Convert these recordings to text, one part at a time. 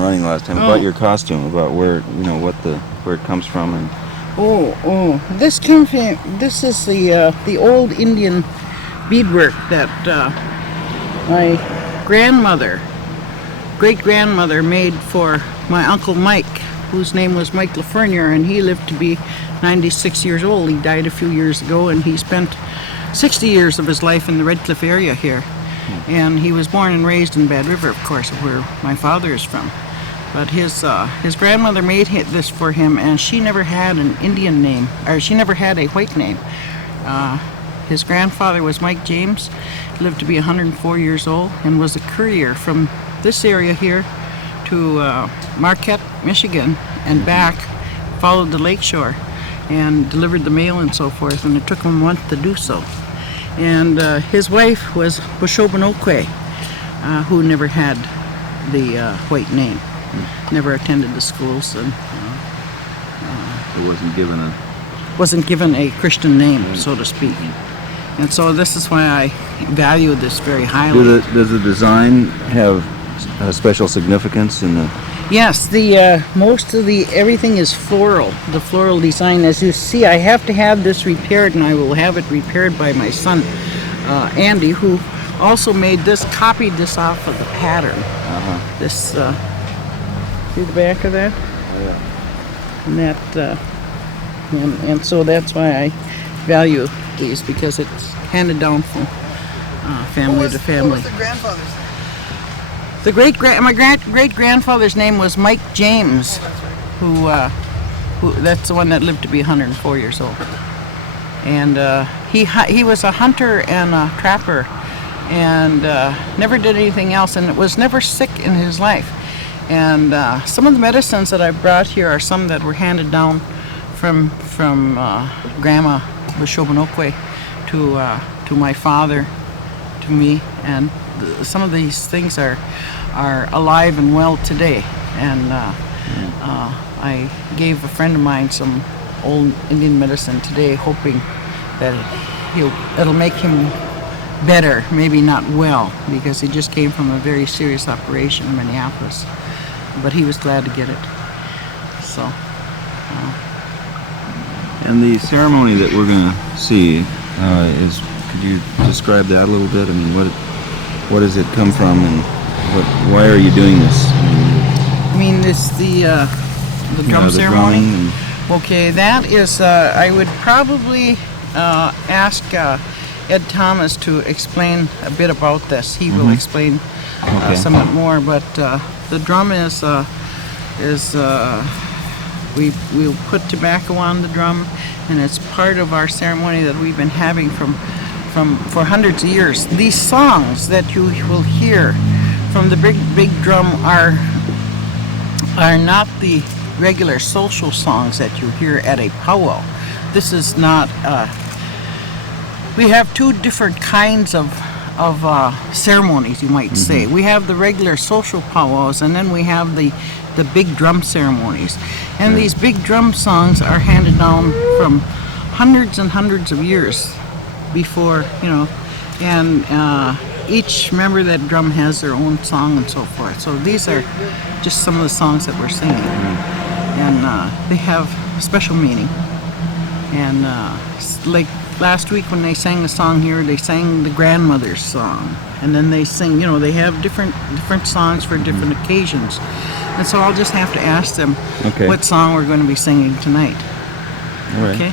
running last time about your costume, about where where it comes from, and this comes from. This is the old Indian beadwork that my great grandmother made for my Uncle Mike, whose name was Mike Lafreniere, and he lived to be 96 years old. He died a few years ago, and he spent 60 years of his life in the Red Cliff area here. And he was born and raised in Bad River, of course, where my father is from. But his grandmother made this for him, and she never had an Indian name, or she never had a white name. His grandfather was Mike James, lived to be 104 years old, and was a courier from this area here to Marquette, Michigan, and back, followed the lakeshore, and delivered the mail and so forth, and it took him a month to do so. And his wife was Boulley, who never had the white name, never attended the schools, and wasn't given a Christian name, so to speak. And so this is why I value this very highly. Does the design have a special significance in the? Yes, most of everything is floral. The floral design, as you see, I have to have this repaired, and I will have it repaired by my son, Andy, who also copied this off of the pattern. This, see the back of that? Oh, And yeah. that, and so that's why I value these, because it's handed down from family to family. What was the grandfather's name? My great grandfather's name was Mike James, who that's the one that lived to be 104 years old, and he was a hunter and a trapper, and never did anything else, and was never sick in his life. And some of the medicines that I brought here are some that were handed down from Grandma Boulley to my father, to me, and some of these things are alive and well today. And I gave a friend of mine some old Indian medicine today, hoping that it'll make him better, maybe not well, because he just came from a very serious operation in Minneapolis. But he was glad to get it. So. And the ceremony that we're going to see could you describe that a little bit? I mean, what does it come from, and why are you doing this? I mean, this the drum ceremony. Okay, that is. I would probably ask Ed Thomas to explain a bit about this. He will explain somewhat more. But the drum is we'll put tobacco on the drum, and it's part of our ceremony that we've been having for hundreds of years. These songs that you will hear from the big drum are not the regular social songs that you hear at a powwow. This is not. We have two different kinds of ceremonies, you might say. We have the regular social powwows, and then we have the big drum ceremonies. And these big drum songs are handed down from hundreds and hundreds of years before, and each member of that drum has their own song and so forth. So these are just some of the songs that we're singing. And they have special meaning. And like last week when they sang the song here, they sang the grandmother's song. And then they sing, they have different songs for different occasions. And so I'll just have to ask them what song we're going to be singing tonight. All right. Okay?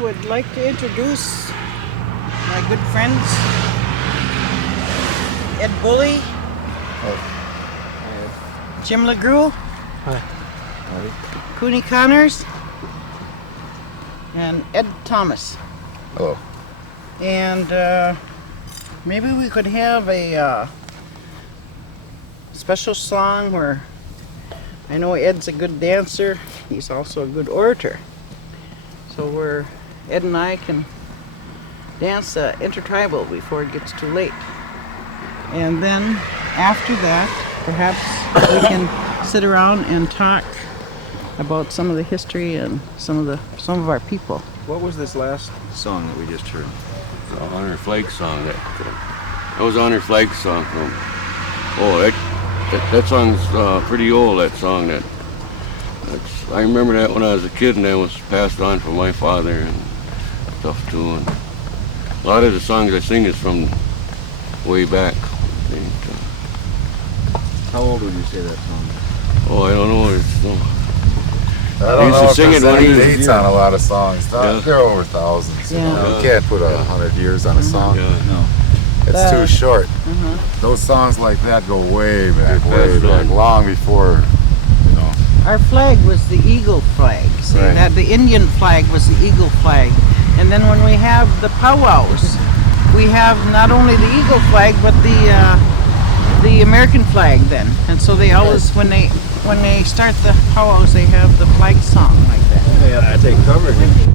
would like to introduce my good friends, Ed Boulley, Jim LaGrew, Cooney Connors, and Ed Thomas. Hello. And maybe we could have a special song where I know Ed's a good dancer. He's also a good orator. So where Ed and I can dance intertribal before it gets too late. And then after that, perhaps we can sit around and talk about some of the history and some of our people. What was this last song that we just heard? The Honor Flag song. That was Honor Flag song from. That song's pretty old. That song. I remember that when I was a kid, and that was passed on from my father and stuff too. And a lot of the songs I sing is from way back. How old would you say that song? Oh, I don't know. I don't used know to if sing there's it when any he was dates young. on a lot of songs. Yeah. They're over thousands. You Yeah. know? You can't put 100 years on a song. Yeah. No. It's too short. Mm-hmm. Those songs like that go way back, way That's back, right. long before, you know. Our flag was the eagle flag. See, Right. that the Indian flag was the eagle flag. And then when we have the powwows, we have not only the eagle flag but the American flag then. And so they always when they start the powwows they have the flag song like that. They have to take cover here.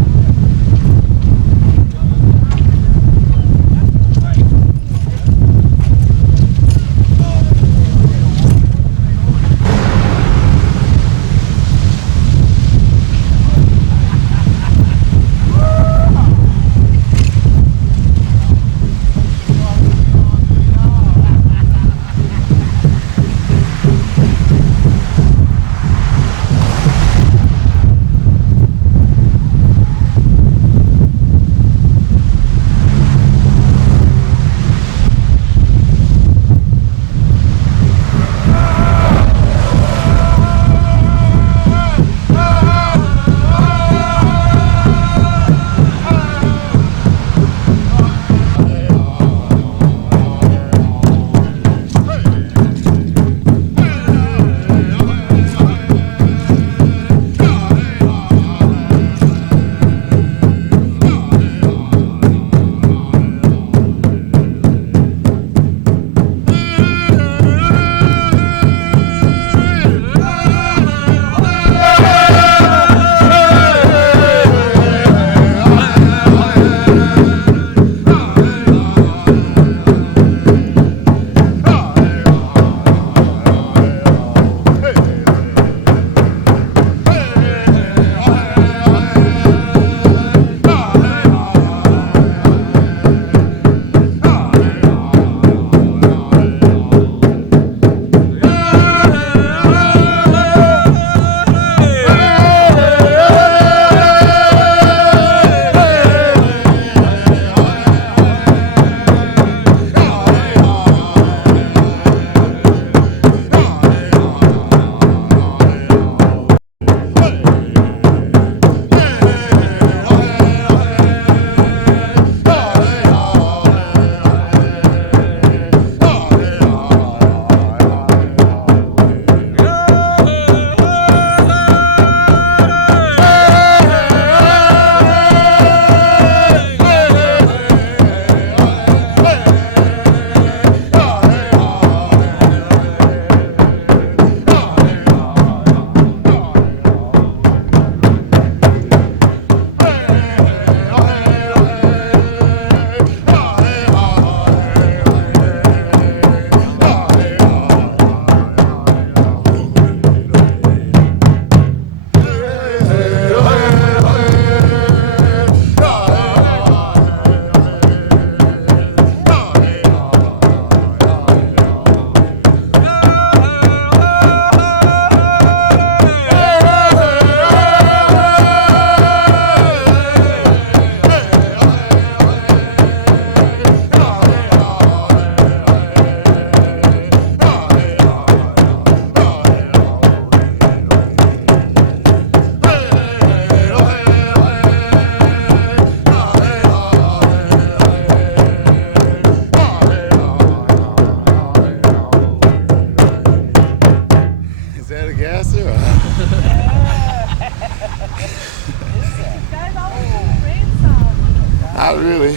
Not really.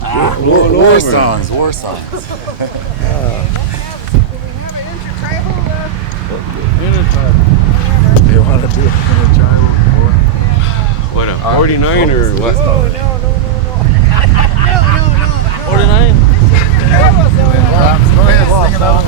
Roll War over. songs, war songs. We have an intertribal. Do you want to do it in a tribal war? What, a 49 or what? No. 49? Go ahead, sing it out.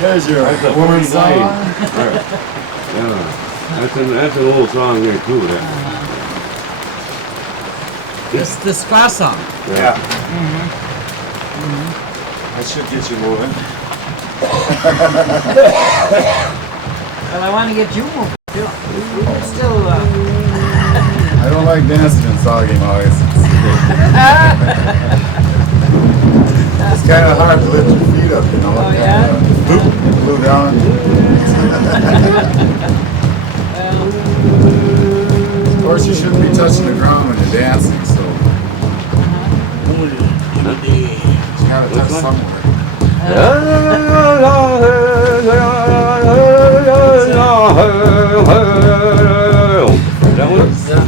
There's your That's a woman 49. song. Yeah. That's an old song there too. It's the ska song. Yeah. That should get you moving. Well, I want to get you moving. You're still. I don't like dancing in soggy noise. It's kind of hard to lift your feet up, you know. Oh, yeah? Glue down. Of course, you shouldn't be touching the ground when you're dancing, so you gotta touch somewhere. That one? What is that?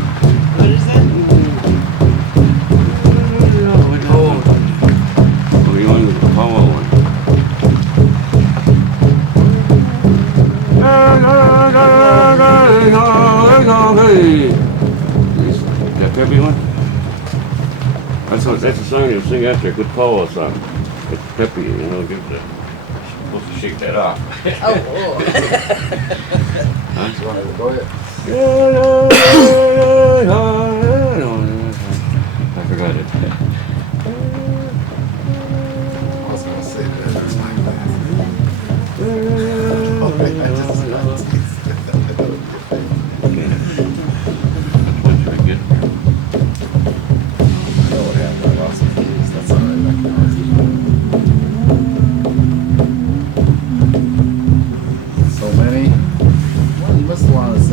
Oh, you want the power one? That peppy one? That's a song you'll sing after a good power song. It's peppy, you know, give the supposed to shake that off. Go ahead. I forgot it. I was gonna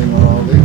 sing all day.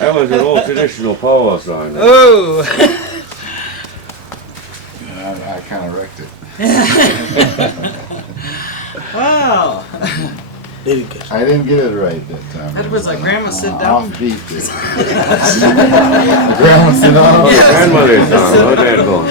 That was an old traditional powwow song. Oh! I kind of wrecked it. Wow! I didn't get it right that time. That was like Grandma Sit Down. Offbeat it. Grandma Sit Down? Yes. Grandmother's song. How'd that go?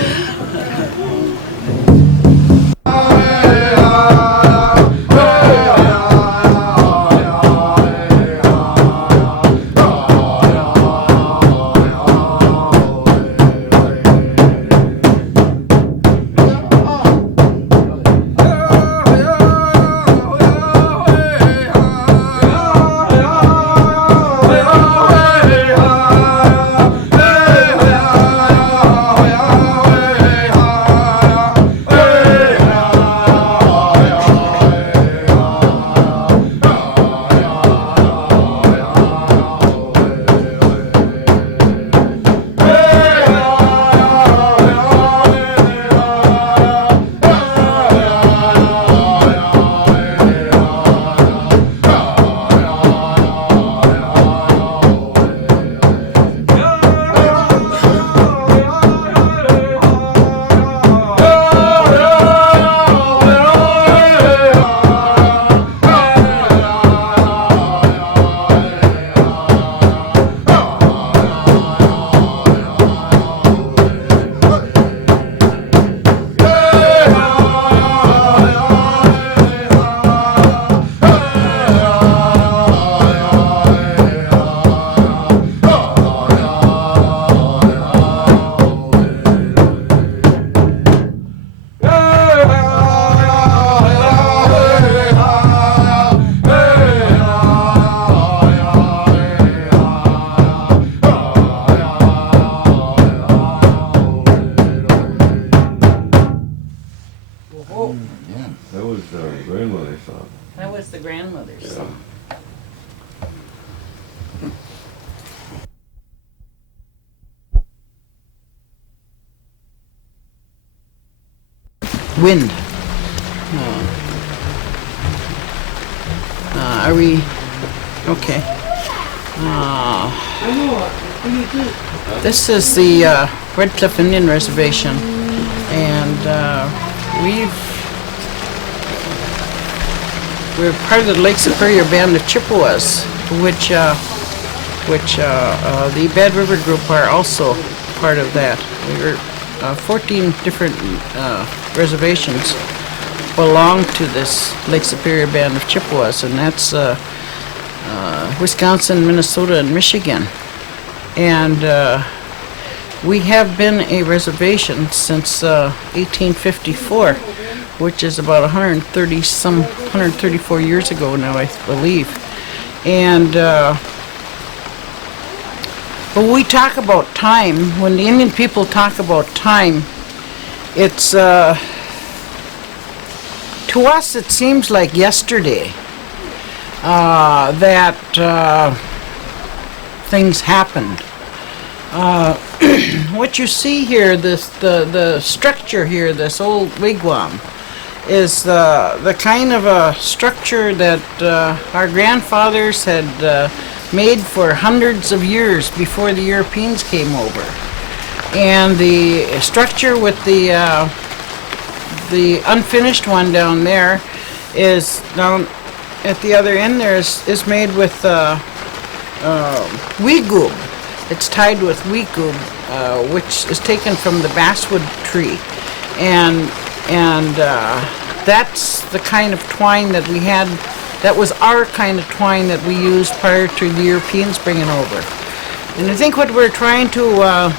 wind. Are we okay? This is the Red Cliff Indian Reservation, and we're part of the Lake Superior Band of Chippewas, which the Bad River Group are also part of that. We're 14 different reservations belong to this Lake Superior Band of Chippewas, and that's Wisconsin, Minnesota, and Michigan. And we have been a reservation since 1854, which is about 134 years ago now, I believe. And when we talk about time, when the Indian people talk about time, it's to us it seems like yesterday that things happened. What you see here, the structure here, this old wigwam, is the kind of a structure that our grandfathers had made for hundreds of years before the Europeans came over. And the structure with the unfinished one down there is down at the other end there is made with weegoob. It's tied with weegoob, which is taken from the basswood tree, and that's the kind of twine that we had. That was our kind of twine that we used prior to the Europeans bringing over. And I think what we're trying to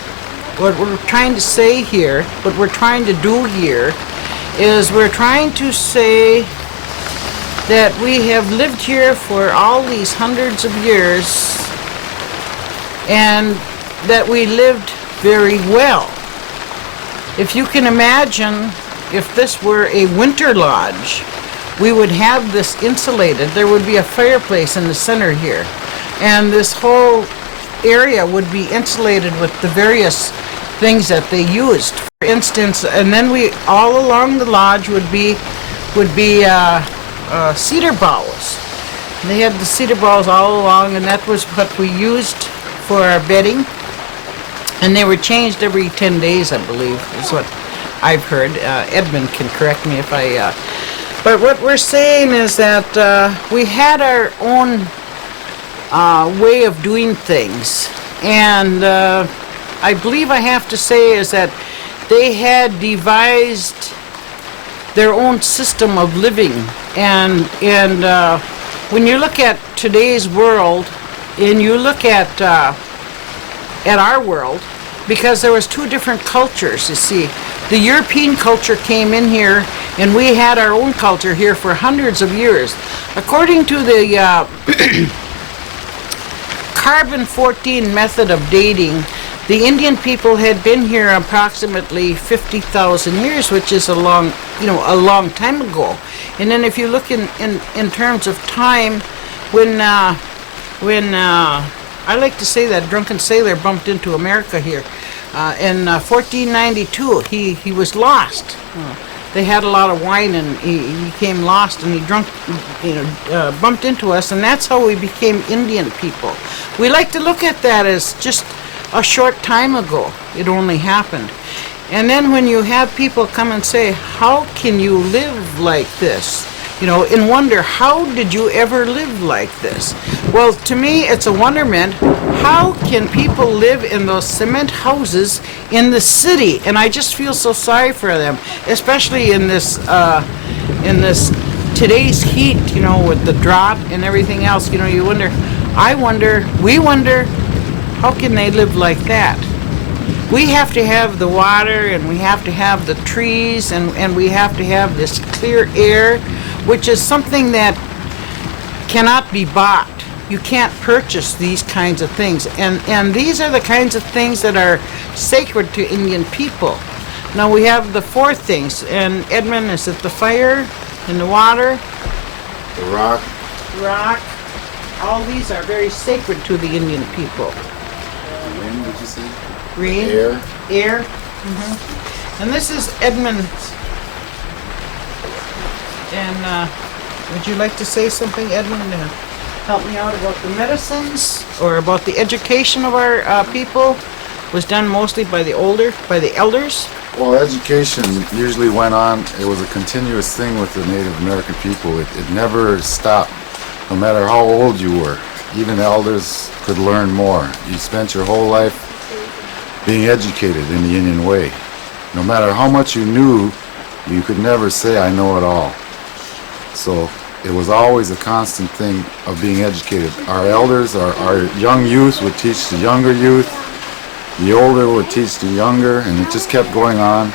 say here, what we're trying to do here, is we're trying to say that we have lived here for all these hundreds of years, and that we lived very well. If you can imagine, if this were a winter lodge, we would have this insulated. There would be a fireplace in the center here, and this whole area would be insulated with the various things that they used. For instance, and then we all along the lodge would be cedar boughs. They had the cedar boughs all along, and that was what we used for our bedding. And they were changed every 10 days, I believe, is what I've heard. Edmund can correct me if I... But what we're saying is that we had our own way of doing things. And I believe I have to say is that they had devised their own system of living. And when you look at today's world, and you look at our world, because there was two different cultures, you see. The European culture came in here, and we had our own culture here for hundreds of years. According to the carbon-14 method of dating, the Indian people had been here approximately 50,000 years, which is a long time ago. And then if you look in terms of time, when I like to say that drunken sailor bumped into America here. In 1492, he was lost. They had a lot of wine, and he became lost, and he bumped into us, and that's how we became Indian people. We like to look at that as just a short time ago. It only happened. And then when you have people come and say, how can you live like this? And wonder, how did you ever live like this? Well, to me, it's a wonderment. How can people live in those cement houses in the city? And I just feel so sorry for them, especially in this today's heat, with the drought and everything else. We wonder, how can they live like that? We have to have the water, and we have to have the trees, and we have to have this clear air, which is something that cannot be bought. You can't purchase these kinds of things. And these are the kinds of things that are sacred to Indian people. Now we have the four things. And Edmund, is it the fire and the water? The rock. Rock. All these are very sacred to the Indian people. Wind, did you say? Rain. Air. Air. Mm-hmm. And this is Edmund's And would you like to say something, Edmund, to help me out about the medicines or about the education of our people? Was done mostly by the elders. Well, education usually went on. It was a continuous thing with the Native American people. It never stopped, no matter how old you were. Even elders could learn more. You spent your whole life being educated in the Indian way. No matter how much you knew, you could never say, I know it all. So it was always a constant thing of being educated. Our elders, our young youth would teach the younger youth. The older would teach the younger, and it just kept going on.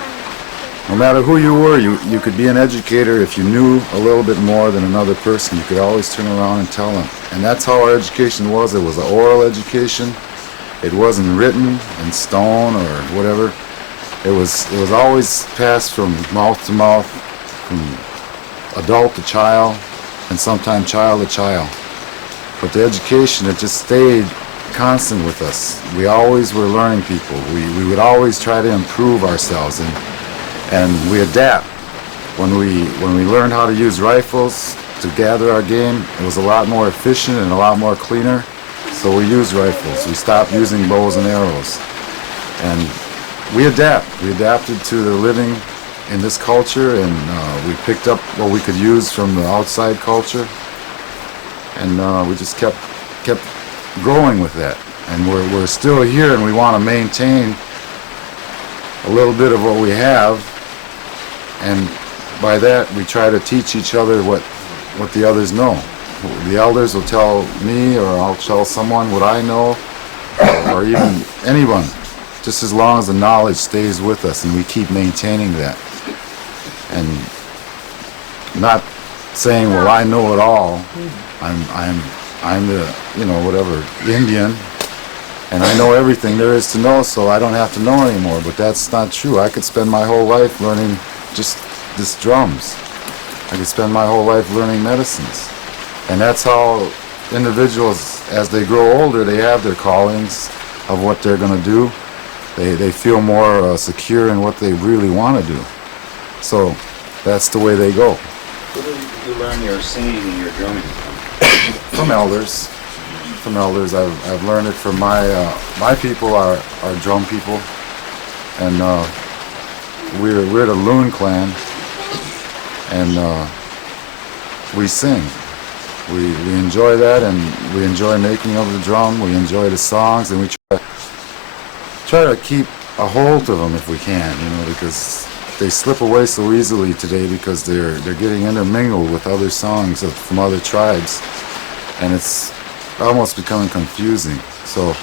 No matter who you were, you could be an educator if you knew a little bit more than another person. You could always turn around and tell them. And that's how our education was. It was an oral education. It wasn't written in stone or whatever. It was always passed from mouth to mouth, from adult to child, and sometimes child to child. But the education, it just stayed constant with us. We always were learning people. We would always try to improve ourselves, and we adapt. When we learned how to use rifles to gather our game, it was a lot more efficient and a lot more cleaner. So we used rifles. We stopped using bows and arrows, and we adapt. We adapted to the living in this culture, and we picked up what we could use from the outside culture, and we just kept growing with that. And we're still here, and we want to maintain a little bit of what we have, and by that we try to teach each other what the others know. The elders will tell me, or I'll tell someone what I know, or even anyone, just as long as the knowledge stays with us and we keep maintaining that. And not saying, well, I know it all. I'm the, whatever, Indian, and I know everything there is to know, so I don't have to know anymore. But that's not true. I could spend my whole life learning just drums. I could spend my whole life learning medicines. And that's how individuals, as they grow older, they have their callings of what they're going to do. They feel more secure in what they really want to do. So that's the way they go. Where did you learn your singing and your drumming from? From elders. From elders. I've learned it from my people, our drum people. And we're the Loon clan. And we sing. We enjoy that, and we enjoy making of the drum. We enjoy the songs, and we try to keep a hold of them if we can, because they slip away so easily today because they're getting intermingled with other songs from other tribes, and it's almost becoming confusing. So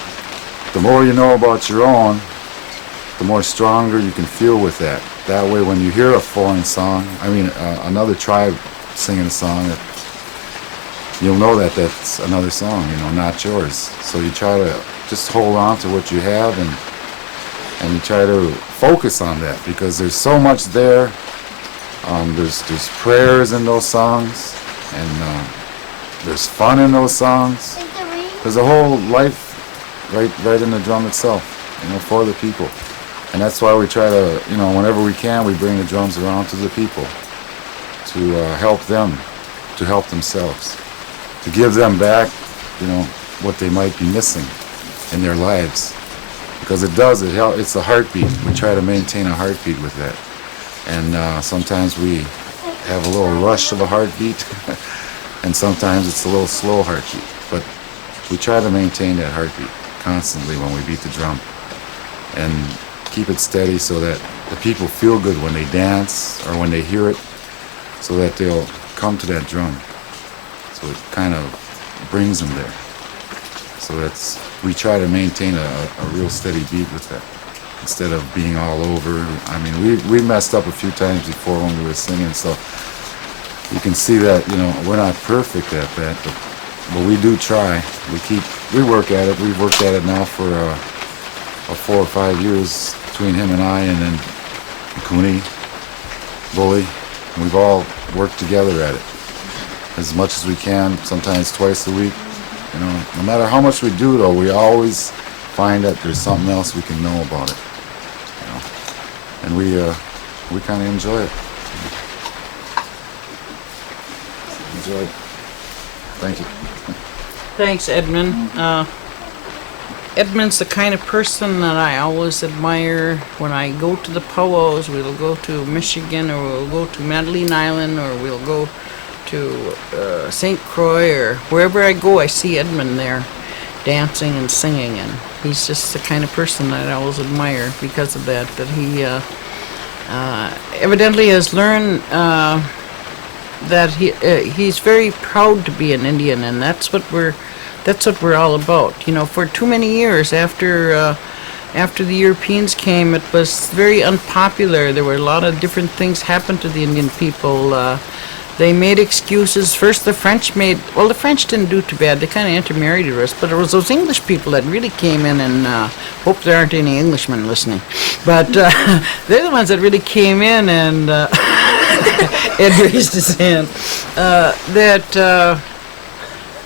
the more you know about your own, the more stronger you can feel with that. That way, when you hear a foreign song, another tribe singing a song, you'll know that that's another song, not yours. So you try to just hold on to what you have, and you try to focus on that, because there's so much there. There's prayers in those songs, and there's fun in those songs. There's a whole life right in the drum itself, for the people. And that's why we try to, whenever we can, we bring the drums around to the people to help them, to help themselves, to give them back, what they might be missing in their lives. Because it's a heartbeat. We try to maintain a heartbeat with that. And sometimes we have a little rush of a heartbeat, and sometimes it's a little slow heartbeat. But we try to maintain that heartbeat constantly when we beat the drum, and keep it steady so that the people feel good when they dance or when they hear it, so that they'll come to that drum. So it kind of brings them there. So we try to maintain a real steady beat with that, instead of being all over. We messed up a few times before when we were singing, so you can see that, we're not perfect at that, but we do try. We work at it. We've worked at it now for 4 or 5 years between him and I, and then Cooney, Boulley. We've all worked together at it as much as we can, sometimes twice a week. No matter how much we do, though, we always find that there's something else we can know about it. And we kind of enjoy it. enjoyed. Thank you. Thanks, Edmund. Edmund's the kind of person that I always admire. When I go to the powwows, we'll go to Michigan, or we'll go to Madeline Island, or we'll go to St. Croix, or wherever I go, I see Edmund there dancing and singing, and he's just the kind of person that I always admire because of that he evidently has learned that he's very proud to be an Indian, and that's what we're all about. You know, for too many years after the Europeans came, it was very unpopular. There were a lot of different things happened to the Indian people. They made excuses. First, the French didn't do too bad. They kind of intermarried with us, but it was those English people that really came in, and hope there aren't any Englishmen listening. But they're the ones that really came in, and Ed raised his hand, that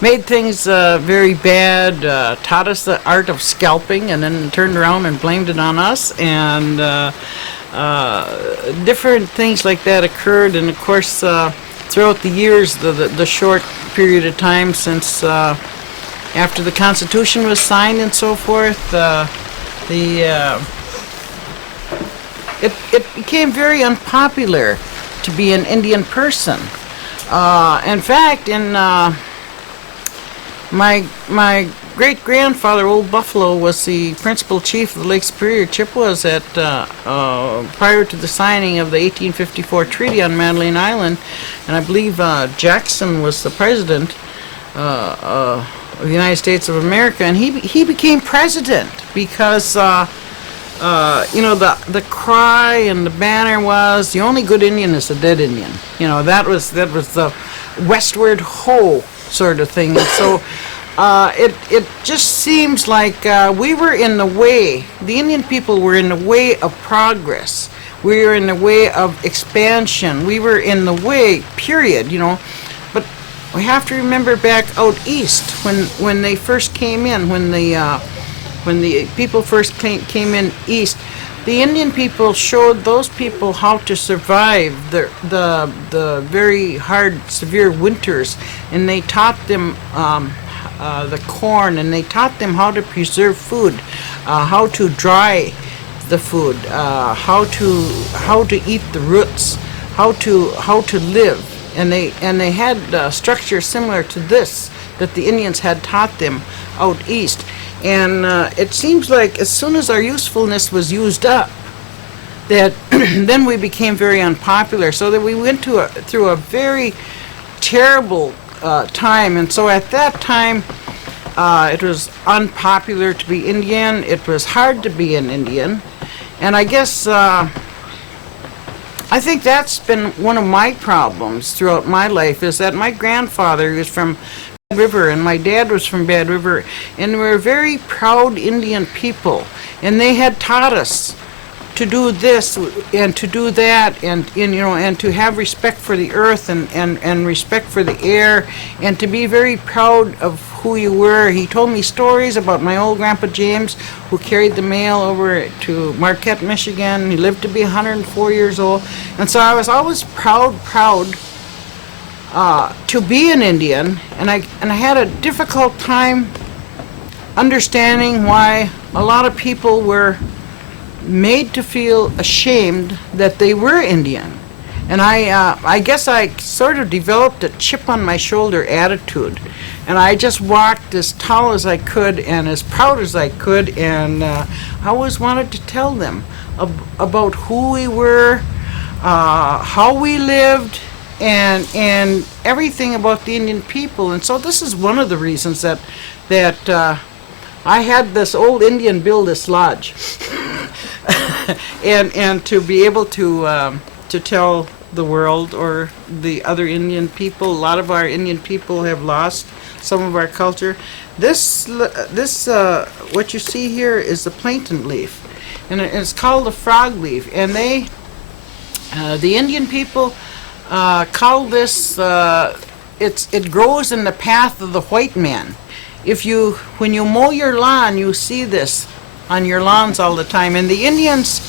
made things very bad, taught us the art of scalping, and then turned around and blamed it on us, and different things like that occurred. And of course, throughout the years, the short period of time since after the Constitution was signed and so forth, it became very unpopular to be an Indian person. In fact, in my great-grandfather, Old Buffalo, was the principal chief of the Lake Superior Chippewas at prior to the signing of the 1854 Treaty on Madeline Island, and I believe Jackson was the president of the United States of America, and he became president because the cry and the banner was, the only good Indian is a dead Indian. You know, that was the westward ho sort of thing. And so it just seems like we were in the way, the Indian people were in the way of progress. We were in the way of expansion. We were in the way, period, you know. But we have to remember back out east when they first came in, when the people first came in east, the Indian people showed those people how to survive the very hard, severe winters, and they taught them the corn, and they taught them how to preserve food, how to dry the food, how to eat the roots, how to live, and they had structure similar to this that the Indians had taught them out east. And it seems like as soon as our usefulness was used up, that then we became very unpopular, so that we went through a very terrible time. And so at that time, it was unpopular to be Indian. It was hard to be an Indian. And I guess I think that's been one of my problems throughout my life, is that my grandfather was from River, and my dad was from Bad River, and we were very proud Indian people, and they had taught us to do this and to do that, and to have respect for the earth and respect for the air, and to be very proud of who you were. He told me stories about my old grandpa James, who carried the mail over to Marquette, Michigan. He lived to be 104 years old, and so I was always proud to be an Indian, and I had a difficult time understanding why a lot of people were made to feel ashamed that they were Indian. And I guess I sort of developed a chip on my shoulder attitude, and I just walked as tall as I could and as proud as I could, and I always wanted to tell them about who we were, how we lived, and everything about the Indian people. And so this is one of the reasons that I had this old Indian build this lodge, and to be able to tell the world, or the other Indian people. A lot of our Indian people have lost some of our culture. This what you see here is the plaintain leaf, and it's called the frog leaf. And the Indian people call this, it grows in the path of the white man. When you mow your lawn, you see this on your lawns all the time. And the Indians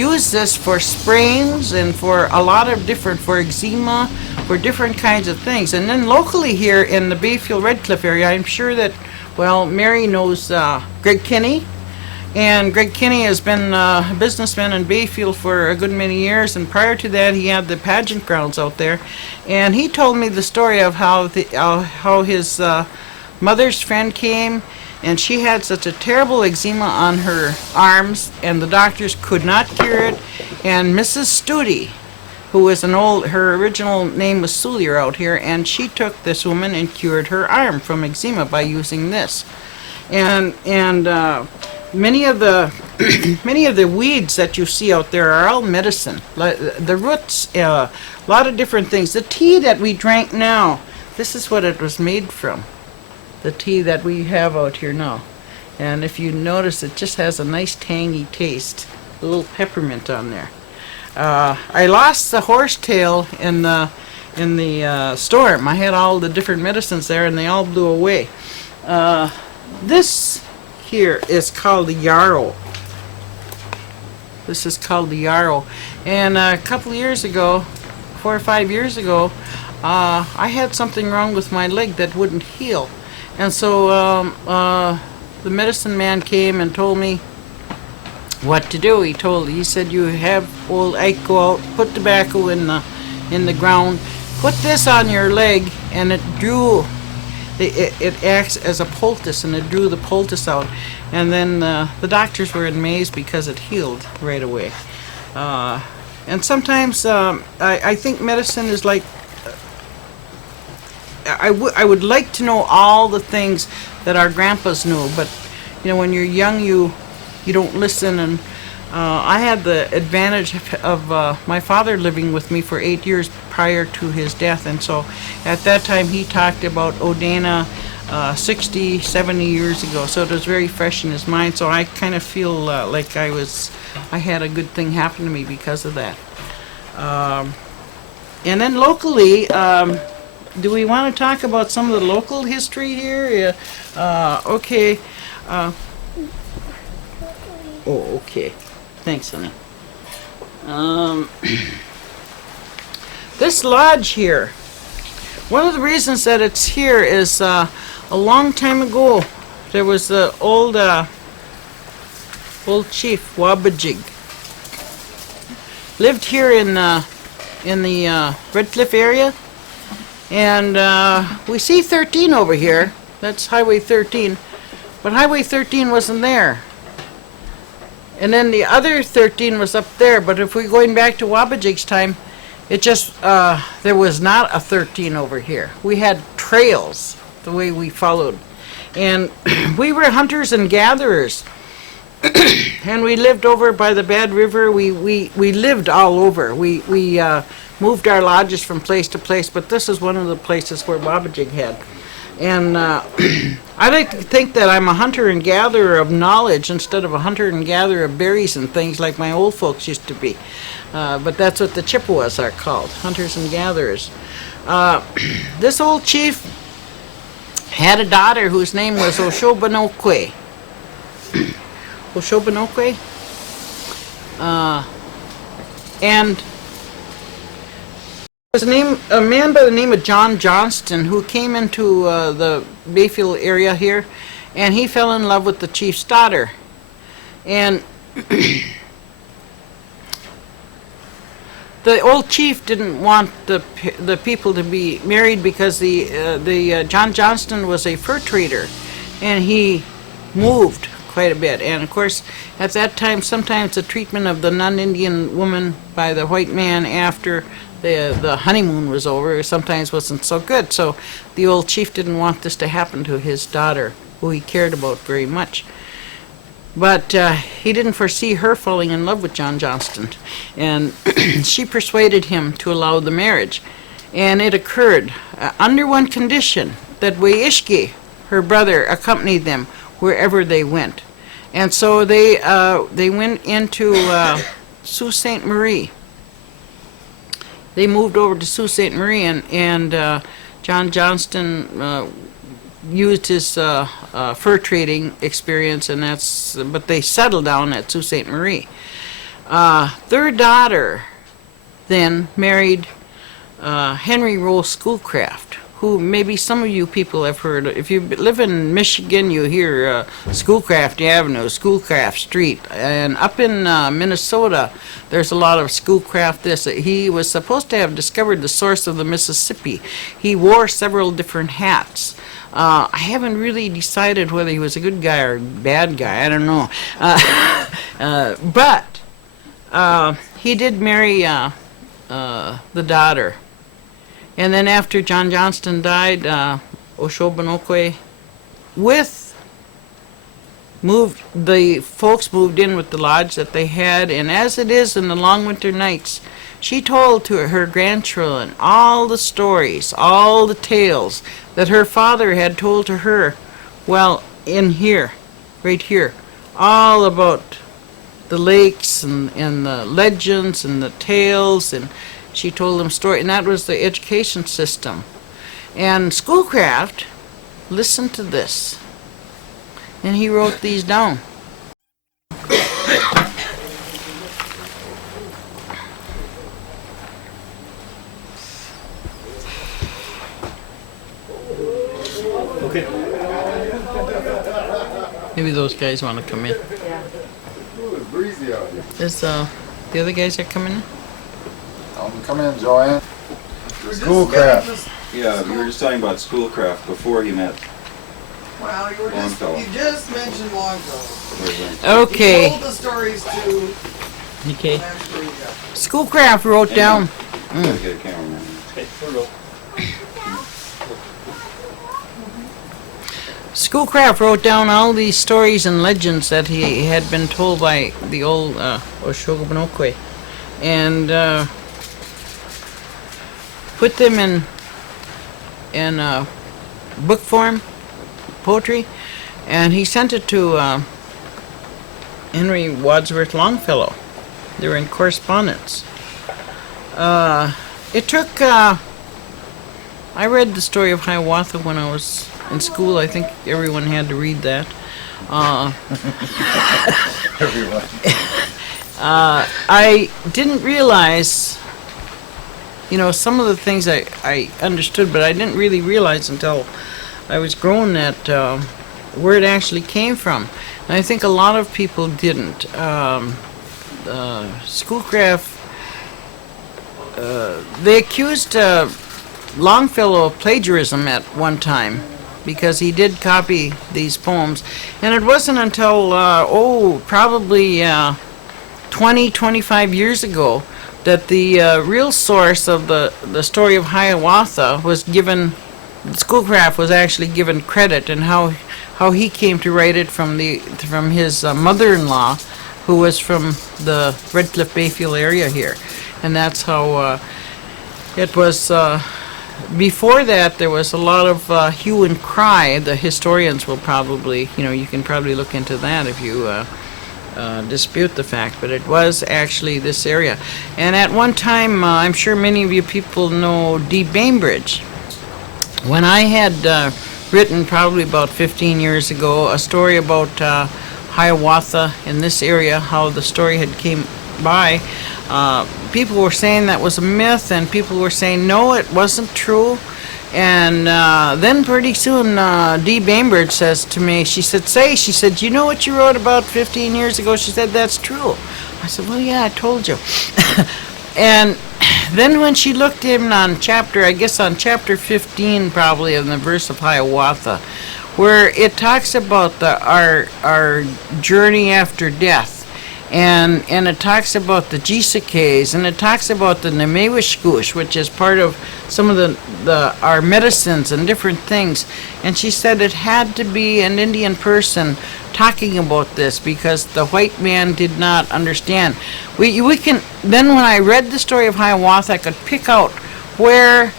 use this for sprains and for a lot of different, for eczema, for different kinds of things. And then locally here in the Bayfield Red Cliff area, I'm sure that, well, Mary knows Greg Kinney. And Greg Kinney has been a businessman in Bayfield for a good many years, and prior to that he had the pageant grounds out there. And he told me the story of how his mother's friend came, and she had such a terrible eczema on her arms, and the doctors could not cure it. And Mrs. Studi, who was her original name was Sulier out here, and she took this woman and cured her arm from eczema by using this. And many of the many of the weeds that you see out there are all medicine. The roots, a lot of different things. The tea that we drank now, this is what it was made from. The tea that we have out here now. And if you notice, it just has a nice tangy taste. A little peppermint on there. I lost the horsetail in the storm. I had all the different medicines there, and they all blew away. This here is called the yarrow. This is called the yarrow. And a couple of years ago, 4 or 5 years ago, I had something wrong with my leg that wouldn't heal. And so the medicine man came and told me what to do. He said, you have old Ike go out, put tobacco in the ground, put this on your leg, and it acts as a poultice, and it drew the poultice out. And then the doctors were amazed because it healed right away. And sometimes I think medicine is like, I would like to know all the things that our grandpas knew, but when you're young, you don't listen. And I had the advantage of my father living with me for 8 years prior to his death, and so at that time he talked about Odana 60, 70 years ago, so it was very fresh in his mind. So I kind of feel like I had a good thing happen to me because of that. And then locally, do we want to talk about some of the local history here? Okay. Okay. Thanks, honey. This lodge here, one of the reasons that it's here is a long time ago there was the old chief Wabajig lived here in the Red Cliff area, and we see 13 over here. That's Highway 13, but Highway 13 wasn't there. And then the other 13 was up there, but if we're going back to Wabajig's time, it just, there was not a 13 over here. We had trails, the way we followed. And we were hunters and gatherers. And we lived over by the Bad River. We lived all over. We moved our lodges from place to place, but this is one of the places where Wabajig had. And I like to think that I'm a hunter and gatherer of knowledge instead of a hunter and gatherer of berries and things like my old folks used to be. But that's what the Chippewas are called, hunters and gatherers. This old chief had a daughter whose name was Oshobanoque. Oshobanoque? And there was a man by the name of John Johnston who came into the Bayfield area here, and he fell in love with the chief's daughter. And the old chief didn't want the people to be married because the John Johnston was a fur trader, and he moved quite a bit. And of course, at that time, sometimes the treatment of the non-Indian woman by the white man after the honeymoon was over sometimes wasn't so good. So the old chief didn't want this to happen to his daughter, who he cared about very much. But he didn't foresee her falling in love with John Johnston, and she persuaded him to allow the marriage. And it occurred under one condition, that Weishki, her brother, accompanied them wherever they went. And so they went into Sault Ste. Marie. They moved over to Sault Ste. Marie, and John Johnston used his fur trading experience, and but they settled down at Sault Ste. Marie. Their daughter then married Henry Rowe Schoolcraft, who maybe some of you people have heard. If you live in Michigan, you hear Schoolcraft Avenue, Schoolcraft Street. And up in Minnesota, there's a lot of Schoolcraft this. He was supposed to have discovered the source of the Mississippi. He wore several different hats. I haven't really decided whether he was a good guy or a bad guy. I don't know. But he did marry the daughter. And then after John Johnston died, Oshobonokwe the folks moved in with the lodge that they had, and as it is in the long winter nights, she told to her grandchildren all the stories, all the tales that her father had told to her, well, in here, right here, all about the lakes and the legends and the tales, and she told them stories, and that was the education system. And Schoolcraft listened to this, and he wrote these down. Okay. Maybe those guys want to come in. Ooh, it's breezy out here. Is the other guys are coming in? Come in, Joanne. Schoolcraft. Yeah, we were just talking about Schoolcraft before he met Well, Longfellow. you just mentioned Longfellow. Okay. Told the stories to Okay. actually, Schoolcraft wrote down. Gotta get a cameraman. Schoolcraft wrote down all these stories and legends that he had been told by the old Oshogobonokwe, and put them in book form, poetry, and he sent it to Henry Wadsworth Longfellow. They were in correspondence. It took. I read the story of Hiawatha when I was in school. I think everyone had to read that. Everyone. I didn't realize, some of the things I understood, but I didn't really realize until I was grown that where it actually came from. And I think a lot of people didn't. Schoolcraft, they accused Longfellow of plagiarism at one time, because he did copy these poems. And it wasn't until, probably 25 years ago that the real source of the story of Hiawatha was given, Schoolcraft was actually given credit, and how he came to write it from his mother-in-law, who was from the Redcliffe Bayfield area here. And that's how it was. Before that, there was a lot of hue and cry. The historians will probably, you can probably look into that if you dispute the fact, but it was actually this area. And at one time, I'm sure many of you people know D. Bainbridge. When I had written probably about 15 years ago a story about Hiawatha in this area, how the story had came by, people were saying that was a myth, and people were saying no, it wasn't true. And then pretty soon Dee Bainbridge says to me, she said, you know what you wrote about 15 years ago? She said, that's true. I said, well, yeah, I told you. And then when she looked in on chapter 15 probably, in the verse of Hiawatha, where it talks about our journey after death, and it talks about the Jisakes, and it talks about the Nemewishkush, which is part of some of our medicines and different things. And she said it had to be an Indian person talking about this, because the white man did not understand. We can then, when I read the story of Hiawatha, I could pick out where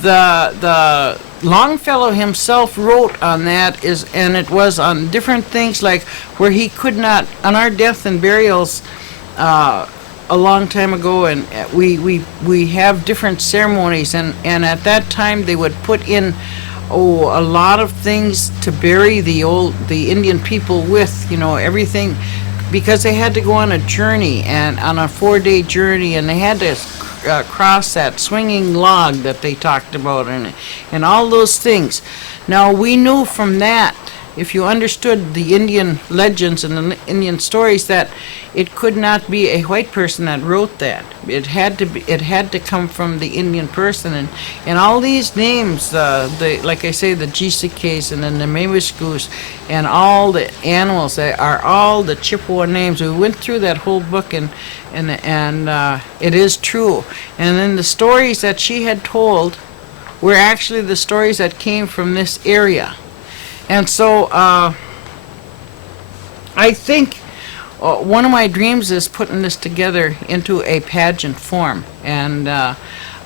the Longfellow himself wrote on that and it was on different things, like where he could not, on our death and burials a long time ago, and we have different ceremonies, and at that time they would put in a lot of things to bury the Indian people with, everything, because they had to go on a journey, and on a 4-day journey, and they had to cross that swinging log that they talked about, and all those things. Now, we knew from that, if you understood the Indian legends and the Indian stories, that it could not be a white person that wrote that. It had to come from the Indian person, and all these names, like I say, the Jisikees and then the Mewishkoos and all the animals, they are all the Chippewa names. We went through that whole book, and it is true. And then the stories that she had told were actually the stories that came from this area. And so I think one of my dreams is putting this together into a pageant form. And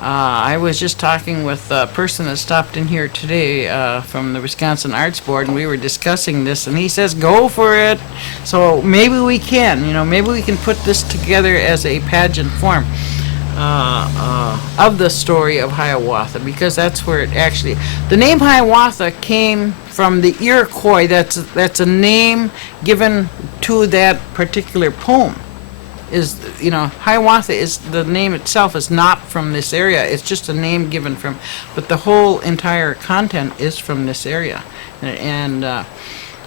I was just talking with a person that stopped in here today from the Wisconsin Arts Board, and we were discussing this, and he says, go for it. So maybe we can, maybe we can put this together as a pageant form. Of the story of Hiawatha, because that's where it actually, the name Hiawatha came from the Iroquois. That's a name given to that particular poem. Hiawatha is, the name itself is not from this area. It's just a name given from, but the whole entire content is from this area. And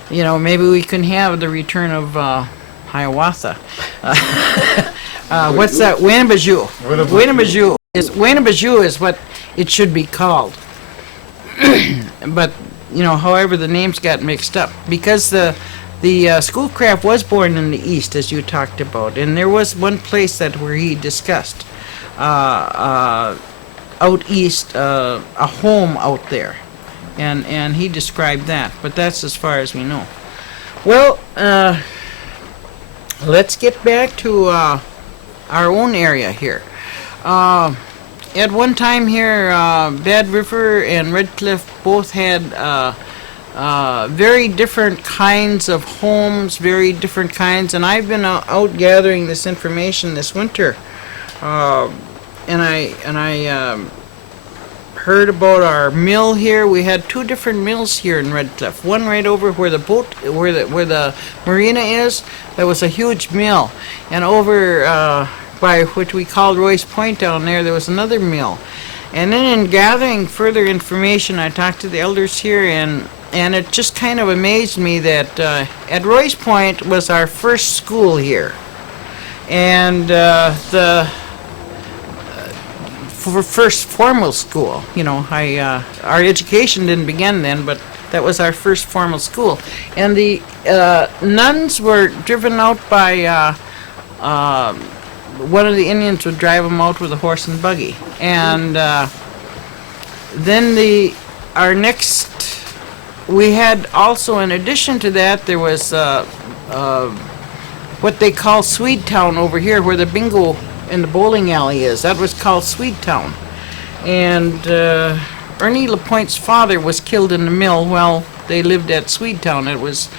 maybe we can have the return of Hiawatha. What's that? Winnebajou. Winnebajou is what it should be called. But however, the names got mixed up because the Schoolcraft was born in the East, as you talked about, and there was one place where he discussed out east, a home out there, and he described that. But that's as far as we know. Well, let's get back to our own area here. At one time here, Bad River and Red Cliff both had very different kinds of homes, very different kinds, and I've been out gathering this information this winter, and I heard about our mill here. We had two different mills here in Red Cliff. One right over where the marina is. That was a huge mill, and over by what we called Royce Point down there was another mill. And then in gathering further information, I talked to the elders here, and it just kind of amazed me that at Royce Point was our first school here, and the first formal school. Our education didn't begin then, but that was our first formal school. And the nuns were driven out by one of the Indians would drive them out with a horse and buggy. And then we had also, in addition to that, there was what they call Swedetown over here, where the bingo and the bowling alley is. That was called Swedetown. And Ernie LaPointe's father was killed in the mill while they lived at Swedetown. It was,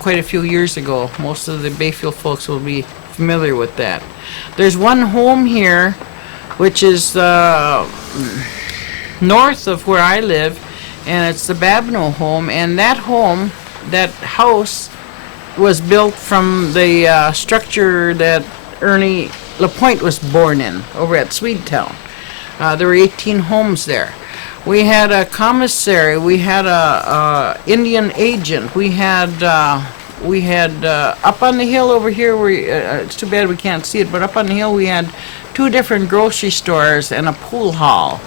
quite a few years ago. Most of the Bayfield folks will be familiar with that. There's one home here, which is north of where I live, and it's the Babno home. And that house, was built from the structure that Ernie LaPointe was born in over at Swedetown. There were 18 homes there. We had a commissary. We had a Indian agent. We had up on the hill over here. It's too bad we can't see it, but up on the hill we had 2 different grocery stores and a pool hall.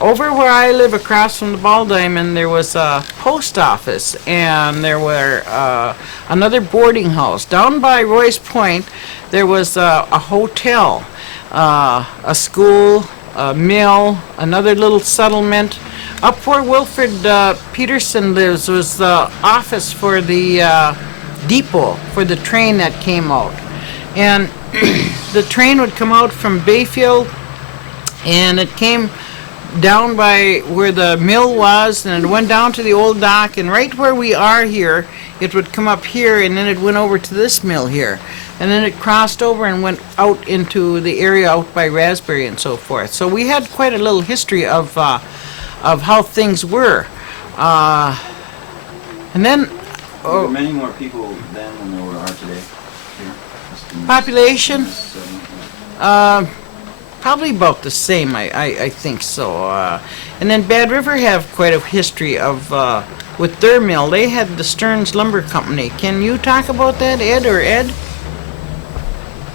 Over where I live, across from the Ball Diamond, there was a post office, and there were another boarding house. Down by Royce Point, there was a hotel, a school, a mill, another little settlement. Up where Wilfred Peterson lives was the office for the depot for the train that came out. And the train would come out from Bayfield, and it came down by where the mill was, and it went down to the old dock, and right where we are here, it would come up here, and then it went over to this mill here. And then it crossed over and went out into the area out by Raspberry and so forth. So we had quite a little history of how things were. And then Were there many more people then than there are today here? Population? Yeah. Probably about the same, I think so. And then Bad River have quite a history of, with their mill. They had the Stearns Lumber Company. Can you talk about that, Ed or Ed?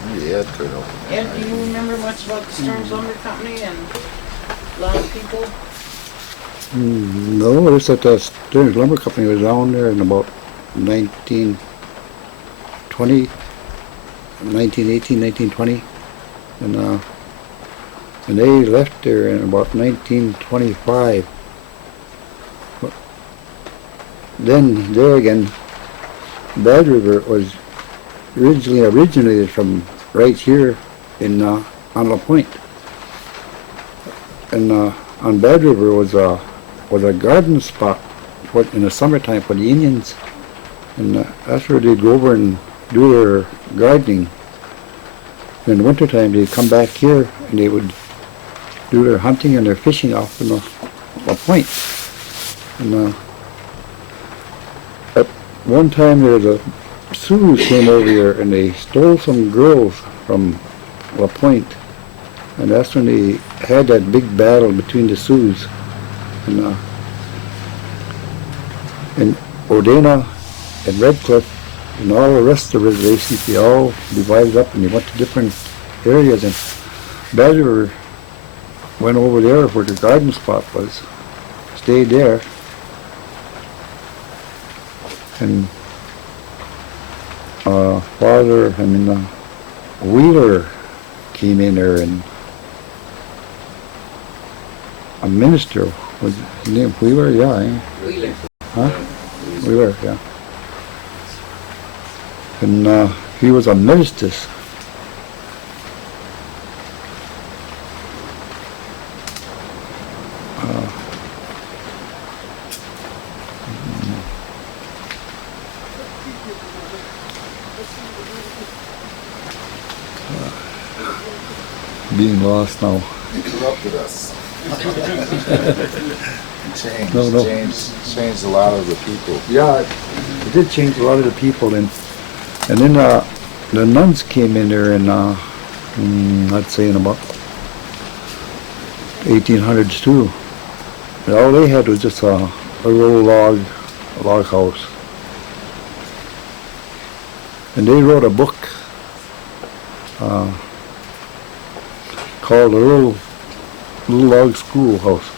Maybe Ed could help. Ed, do you remember much about the Stearns Lumber Company and a lot of people? No, it's that the Stearns Lumber Company was down there in about 1920, 1918, 1920. And they left there in about 1925. But then there again, Bad River was originated from right here in on La Pointe. And on Bad River was a garden spot in the summertime for the Indians, and that's where they'd go over and do their gardening. In the wintertime, they'd come back here and they would do their hunting and their fishing off in the point. And at one time, there was a Sioux came over here and they stole some girls from La Pointe, and that's when they had that big battle between the Sioux and Odena and Redcliffe and all the rest of the reservations. They all divided up and they went to different areas, and Bad River went over there where the garden spot was, stayed there, and Wheeler came in there, and a minister, was his name Wheeler? Yeah, eh? Wheeler. Huh? Wheeler, yeah. And he was a minister. Being lost now. He corrupted us. Changed, No. changed a lot of the people. Yeah, it did change a lot of the people, and then the nuns came in there in I'd say in about 1800s too. And all they had was just a little log house, and they wrote a book called the Little Log Schoolhouse.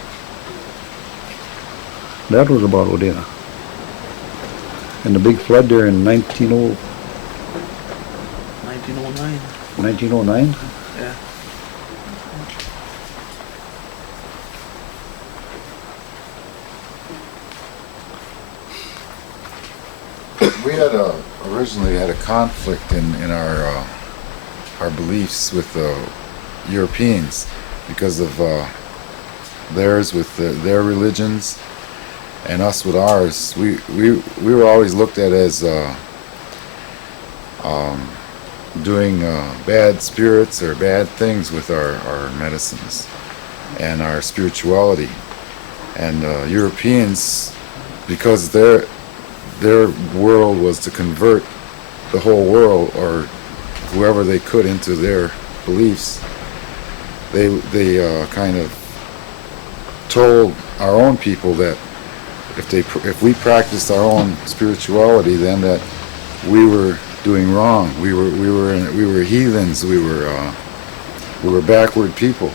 That was about Odena. And the big flood there in 1909. 1909? Yeah. We had originally had a conflict in our beliefs with the Europeans because of theirs with their religions and us with ours. We were always looked at as doing bad spirits or bad things with our medicines and our spirituality. And Europeans, because their world was to convert the whole world or whoever they could into their beliefs, they kind of told our own people that if we practiced our own spirituality, then that we were doing wrong. We were heathens. We were backward people.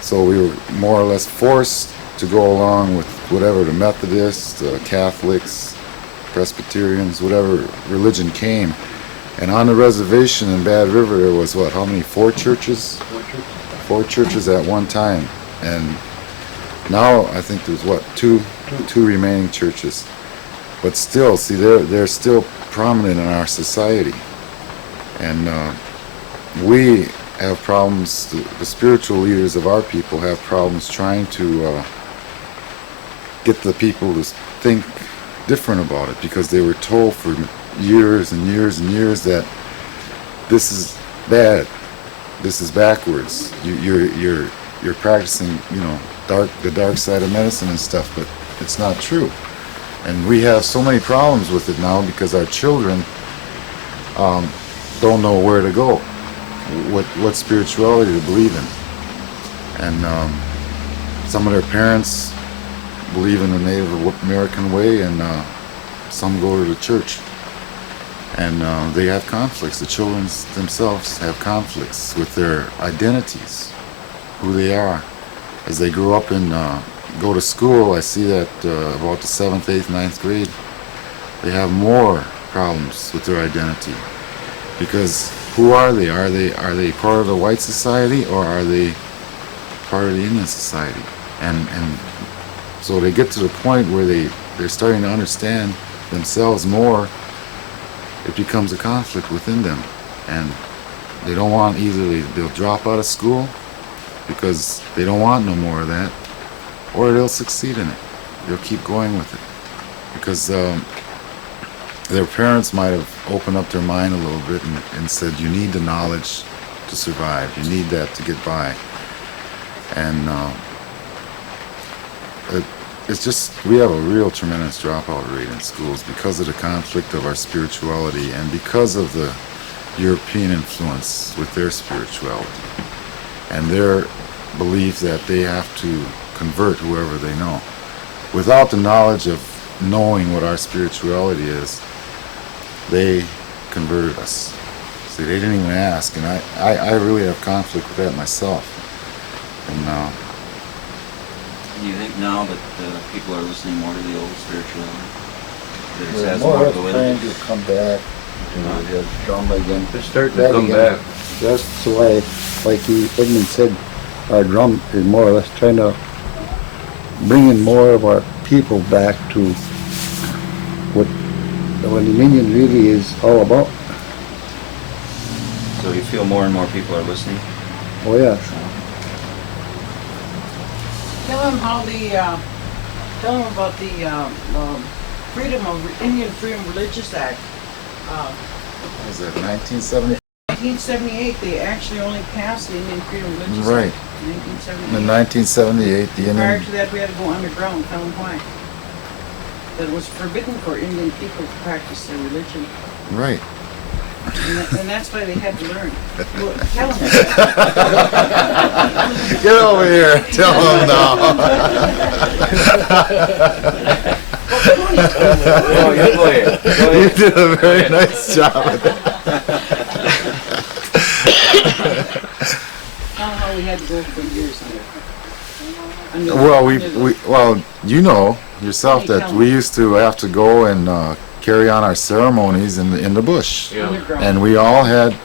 So we were more or less forced to go along with whatever the Methodists, Catholics, Presbyterians, whatever religion came. And on the reservation in Bad River, there was what? How many? 4 churches? 4 churches at one time. And now I think there's what? Two remaining churches. But still, see, they're still prominent in our society. And we have problems, the spiritual leaders of our people have problems trying to get the people to think different about it, because they were told for years and years and years that this is bad, this is backwards. You're practicing, the dark side of medicine and stuff, but it's not true. And we have so many problems with it now because our children don't know where to go, what spirituality to believe in. And some of their parents believe in the Native American way, and some go to the church. And they have conflicts. The children themselves have conflicts with their identities, who they are. As they grow up and go to school, I see that about the 7th, 8th, 9th grade, they have more problems with their identity. Because who are they? Are they part of the white society, or are they part of the Indian society? And so they get to the point where they're starting to understand themselves more. It becomes a conflict within them, and they don't want either they'll drop out of school because they don't want no more of that, or they'll succeed in it. They'll keep going with it because their parents might have opened up their mind a little bit and said, you need the knowledge to survive, you need that to get by. And it's just, we have a real tremendous dropout rate in schools because of the conflict of our spirituality and because of the European influence with their spirituality and their belief that they have to convert whoever they know. Without the knowledge of knowing what our spirituality is, they converted us. See, they didn't even ask, and I really have conflict with that myself. And Do you think now that people are listening more to the old spirituality? That it We're has more more or to go less in? trying to come back to the drum again, to start that Come again. back. That's why, like Edmund said, our drum is more or less trying to bring in more of our people back to what the Indian really is all about. So you feel more and more people are listening? Oh yes. Tell them how tell them about the Indian Freedom Religious Act. what was that, 1970? 1978, they actually only passed the Indian Freedom Religious Right. Act. In 1978, the Prior Indian, to that, we had to go underground. Tell them why. That it was forbidden for Indian people to practice their religion. right. And that's why they had to learn. Well, tell them. Get over here, tell them now. Oh, you play it. Go You ahead. did a very nice job with that. Tell them how we had to go for years under. Well, you know yourself that we used to have to go and carry on our ceremonies in the bush. Yeah. Underground. And we all had,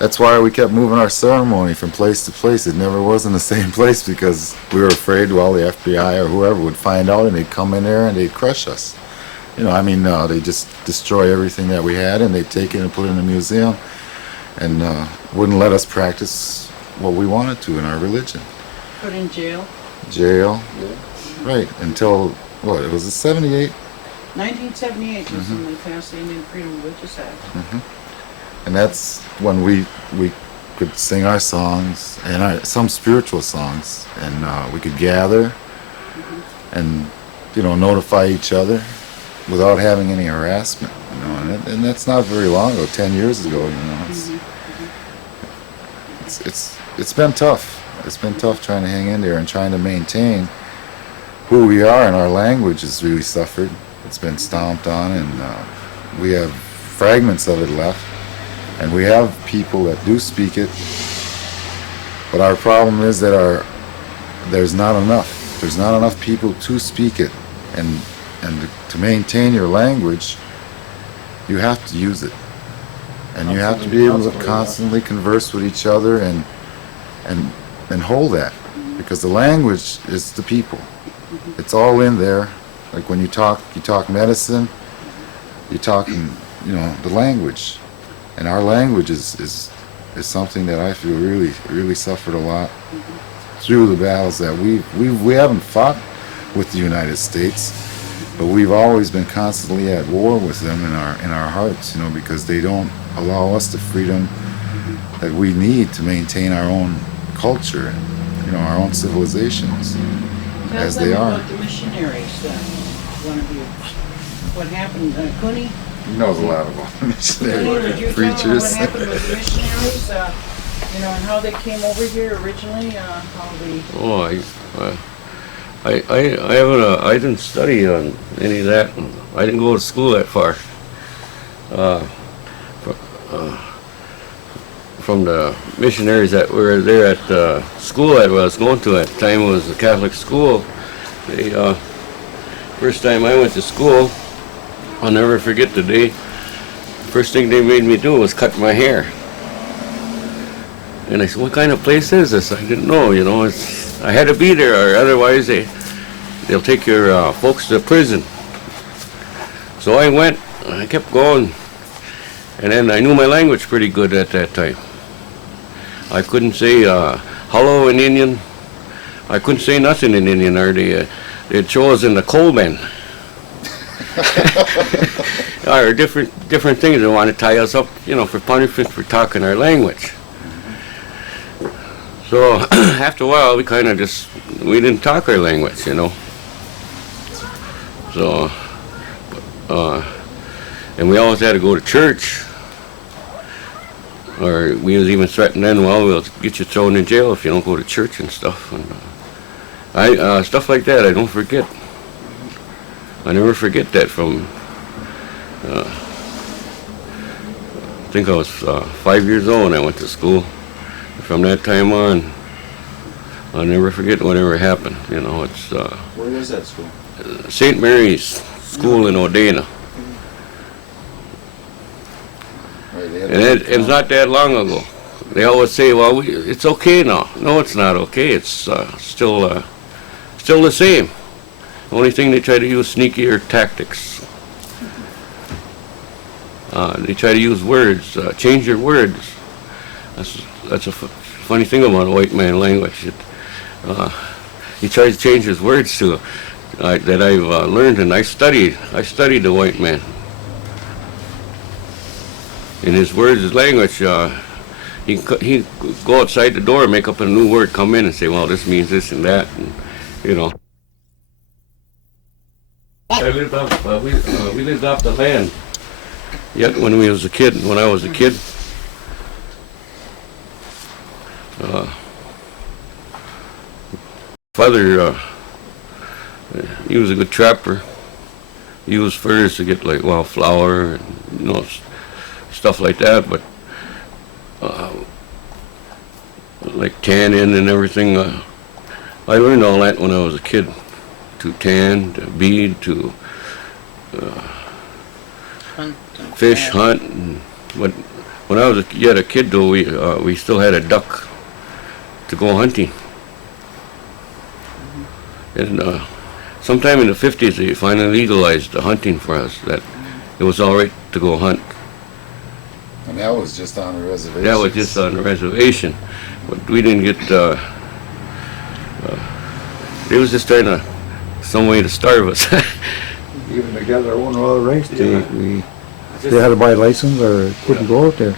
that's why we kept moving our ceremony from place to place. It never was in the same place because we were afraid, well, the FBI or whoever would find out and they'd come in there and they'd crush us. You know, I mean, they just destroy everything that we had and they'd take it and put it in a museum and wouldn't let us practice what we wanted to in our religion. Put in jail. Jail. Right, until, what, it was 78? 1978 was when they passed the Indian Freedom Religious Act. And that's when we could sing our songs and some spiritual songs, and we could gather and notify each other without having any harassment. And that's not very long ago, 10 years ago. It's been tough. It's been tough trying to hang in there and trying to maintain who we are, and our language has really suffered. It's been stomped on, and we have fragments of it left. And we have people that do speak it, but our problem is that there's not enough. There's not enough people to speak it, and to maintain your language, you have to use it, and you have to be able to constantly converse with each other and hold that, because the language is the people. It's all in there. Like when you talk medicine, you're talking, the language. And our language is something that I feel really suffered a lot through the battles that we haven't fought with the United States, but we've always been constantly at war with them in our hearts, because they don't allow us the freedom that we need to maintain our own culture, our own civilizations Tell as them they are. about the missionaries then. one of you. What happened, Cooney? He knows a lot about missionary Would you tell them what preachers. happened with the missionaries? And how they came over here originally? How they... Oh, I didn't study on any of that. I didn't go to school that far. From the missionaries that were there at the school that I was going to at the time, it was a Catholic school. They, first time I went to school, I'll never forget the day. First thing they made me do was cut my hair. And I said, what kind of place is this? I didn't know, I had to be there, or otherwise they'll take your folks to prison. So I went, I kept going, and then I knew my language pretty good at that time. I couldn't say hello in Indian. I couldn't say nothing in Indian, or they'd show us in the coal bin. Or different things. They want to tie us up, for punishment for talking our language. So after a while, we kind of we didn't talk our language, So, and we always had to go to church. Or we was even threatened then, well, we'll get you thrown in jail if you don't go to church and stuff. And stuff like that, I don't forget. I never forget that from, I think I was 5 years old when I went to school. From that time on, I'll never forget whatever happened. It's Where is that school? St. Mary's School in Odena. And it's not that long ago. They always say, well, it's okay now. No, it's not okay. It's still the same. The only thing they try to use sneakier tactics. They try to use words, change your words. That's a funny thing about a white man language. He tries to change his words to that I've learned, and I studied the white man. In his words, his language, he go outside the door, make up a new word, come in and say, well, this means this and that, and, I lived off, we lived off the land. Yet when I was a kid, father, he was a good trapper. He used furs to get like flour and stuff like that, but like tanning and everything. I learned all that when I was a kid. To tan, to bead, to fish, hunt. But when I was yet a kid, though, we still had a duck to go hunting. And sometime in the 50s, they finally legalized the hunting for us, that it was all right to go hunt. And that was just on the reservation. That was just on the reservation. But we didn't get, they was just trying to, some way to starve us. Even to get their own wild rice, they had to buy a license or couldn't go out there.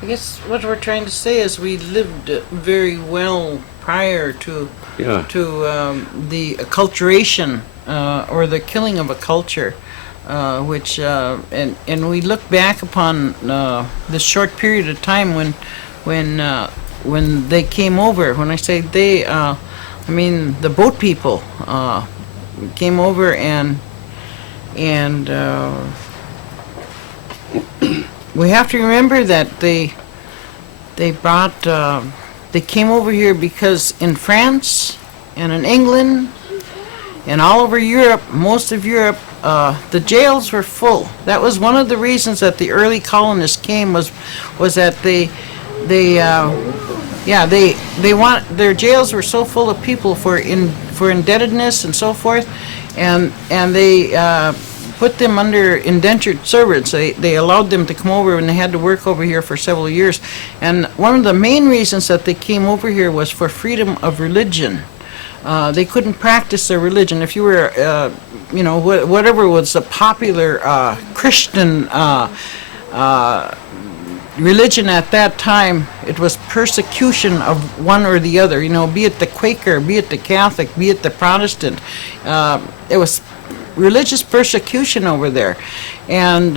I guess what we're trying to say is we lived very well prior to the acculturation or the killing of a culture, which and we look back upon this short period of time when they came over. When I say they, I mean the boat people came over and we have to remember that they came over here because in France and in England and all over Europe, most of Europe, the jails were full. That was one of the reasons that the early colonists came, was that their jails were so full of people for indebtedness and so forth, and they put them under indentured servants. They allowed them to come over, and they had to work over here for several years. And one of the main reasons that they came over here was for freedom of religion. They couldn't practice their religion. If you were, whatever was the popular Christian religion at that time, it was persecution of one or the other, be it the Quaker, be it the Catholic, be it the Protestant. It was religious persecution over there. And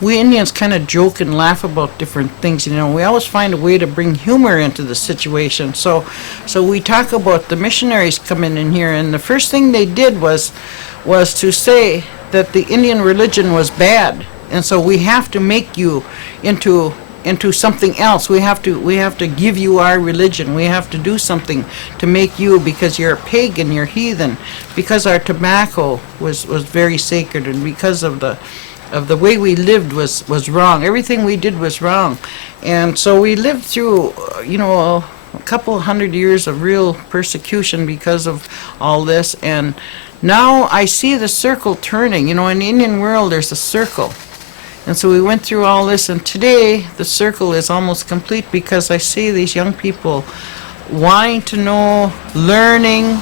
we Indians kind of joke and laugh about different things. We always find a way to bring humor into the situation. So we talk about the missionaries coming in here, and the first thing they did was to say that the Indian religion was bad, and so we have to make you into something else. We have to give you our religion. We have to do something to make you, because you're a pagan, you're heathen, because our tobacco was very sacred, and because of the way we lived was wrong. Everything we did was wrong. And so we lived through a couple hundred years of real persecution because of all this. And now I see the circle turning. In the Indian world there's a circle. And so we went through all this, and today the circle is almost complete, because I see these young people wanting to know, learning,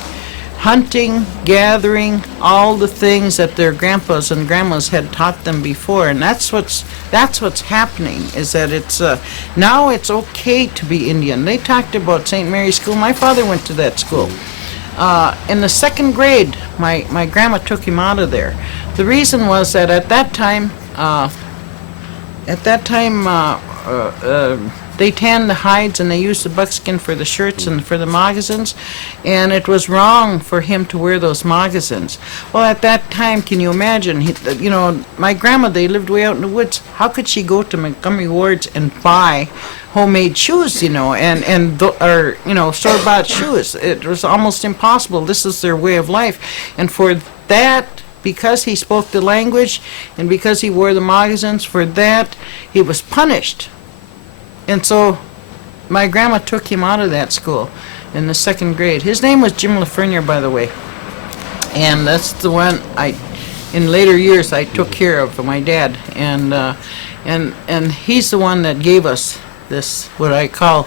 hunting, gathering, all the things that their grandpas and grandmas had taught them before. And that's what's happening, is that it's now it's okay to be Indian. They talked about St. Mary's School. My father went to that school. In the second grade, my grandma took him out of there. The reason was that at that time they tanned the hides and they used the buckskin for the shirts and for the moccasins, and it was wrong for him to wear those moccasins. Well, at that time, can you imagine? My grandma, they lived way out in the woods. How could she go to Montgomery Ward's and buy homemade shoes, store-bought shoes? It was almost impossible. This is their way of life, and for that, because he spoke the language and because he wore the moccasins, for that he was punished. And so my grandma took him out of that school in the second grade. His name was Jim Lafreniere, by the way. And that's the one in later years, I took care of for my dad. And he's the one that gave us this, what I call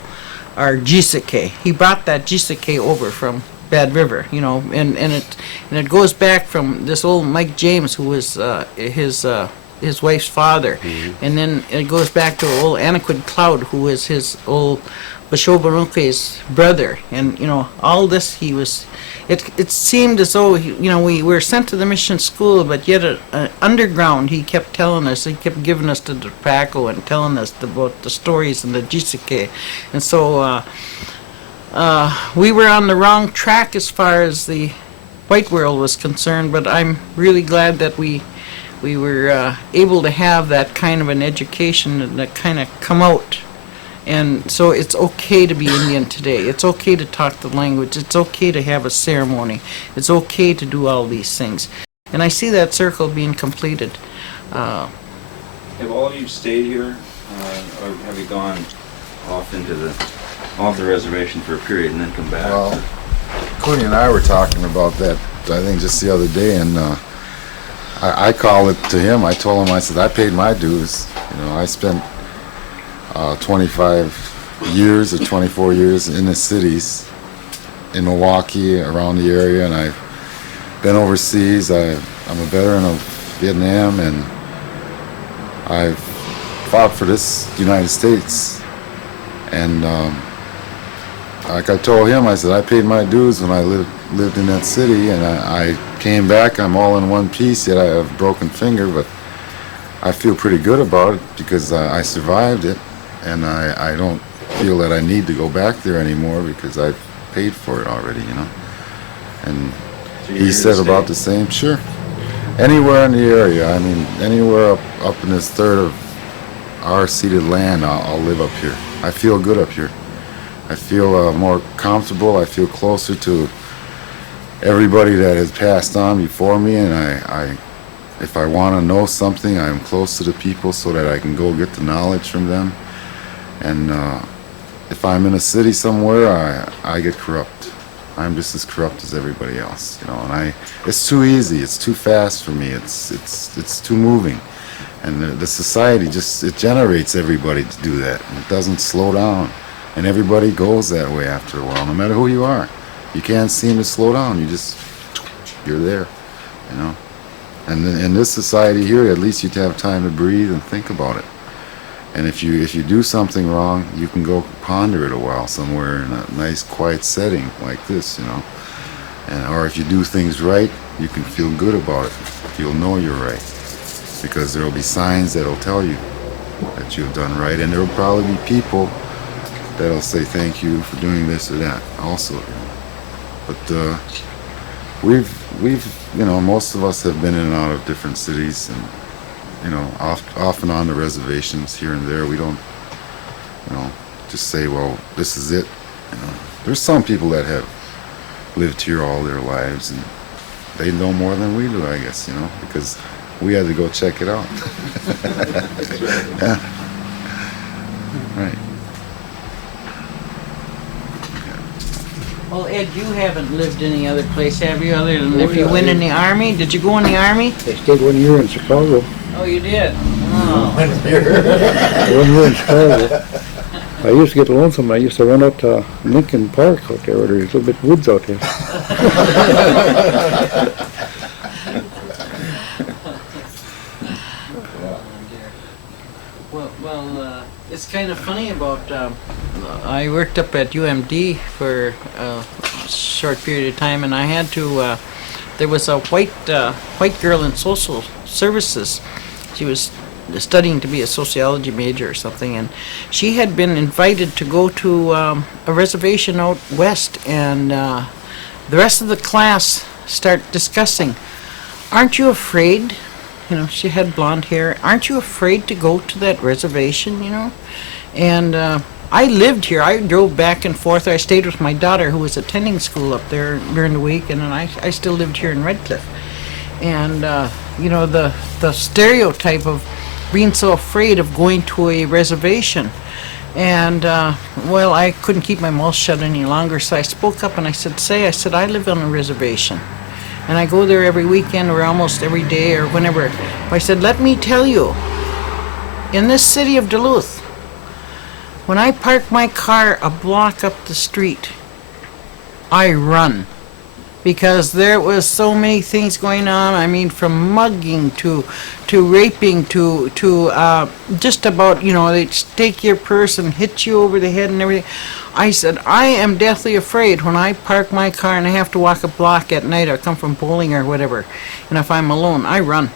our jisike. He brought that jisike over from Bad River, and it goes back from this old Mike James, who was his wife's father, and then it goes back to old Anaquid Cloud, who was his old Bashobaruke's brother, and all this he was. It seemed as though we were sent to the mission school, but yet underground he kept telling us, he kept giving us the tobacco and telling us about the stories and the jisike, and so. We were on the wrong track as far as the white world was concerned, but I'm really glad that we were able to have that kind of an education and that kind of come out. And so it's okay to be Indian today. It's okay to talk the language. It's okay to have a ceremony. It's okay to do all these things. And I see that circle being completed. Have all of you stayed here, or have you gone off the reservation for a period and then come back? Well, Cody and I were talking about that, I think, just the other day, and I called it to him. I told him, I said, I paid my dues. I spent 25 years or 24 years in the cities, in Milwaukee, around the area, and I've been overseas. I'm a veteran of Vietnam, and I've fought for this United States. And like I told him, I said, I paid my dues when I lived in that city, and I came back. I'm all in one piece, yet I have a broken finger, but I feel pretty good about it because I survived it, and I don't feel that I need to go back there anymore because I've paid for it already, And So he said about the same. Sure. Anywhere in the area, anywhere up in this third of our ceded land, I'll live up here. I feel good up here. I feel more comfortable. I feel closer to everybody that has passed on before me, and if I want to know something, I'm close to the people so that I can go get the knowledge from them. And if I'm in a city somewhere, I get corrupt. I'm just as corrupt as everybody else, And it's too easy. It's too fast for me. It's too moving, and the society it generates everybody to do that, and it doesn't slow down. And everybody goes that way after a while, no matter who you are. You can't seem to slow down. You're there, And in this society here, at least you'd have time to breathe and think about it. And if you do something wrong, you can go ponder it a while somewhere in a nice quiet setting like this, you know. And or if you do things right, you can feel good about it. You'll know you're right, because there will be signs that'll tell you that you've done right, and there will probably be people that'll say thank you for doing this or that also. But we've you know, most of us have been in and out of different cities, and you know, off and on the reservations here and there. We don't, you know, just say, well, this is it. You know, there's some people that have lived here all their lives, and they know more than we do, I guess, you know, because we had to go check it out. Yeah. Right. Well, Ed, you haven't lived any other place, have you, other than if you went in the Army? Did you go in the Army? I stayed 1 year in Chicago. Oh, you did? Oh. 1 year in Chicago. I used to get lonesome. I used to run out to Lincoln Park out there, where there's a little bit of woods out there. Well, it's kind of funny about, I worked up at UMD for a short period of time, and I had to, there was a white girl in social services. She was studying to be a sociology major or something, and she had been invited to go to a reservation out west, and the rest of the class start discussing, aren't you afraid? You know, she had blonde hair. Aren't you afraid to go to that reservation, you know? And I lived here. I drove back and forth. I stayed with my daughter, who was attending school up there during the week, and then I still lived here in Redcliffe. And, you know, the stereotype of being so afraid of going to a reservation. And, well, I couldn't keep my mouth shut any longer, so I spoke up and I said, I live on a reservation. And I go there every weekend or almost every day or whenever. I said, let me tell you, in this city of Duluth, when I park my car a block up the street, I run. Because there was so many things going on. I mean, from mugging to raping to just about, you know, they take your purse and hit you over the head and everything. I said, I am deathly afraid when I park my car and I have to walk a block at night or come from bowling or whatever. And if I'm alone, I run.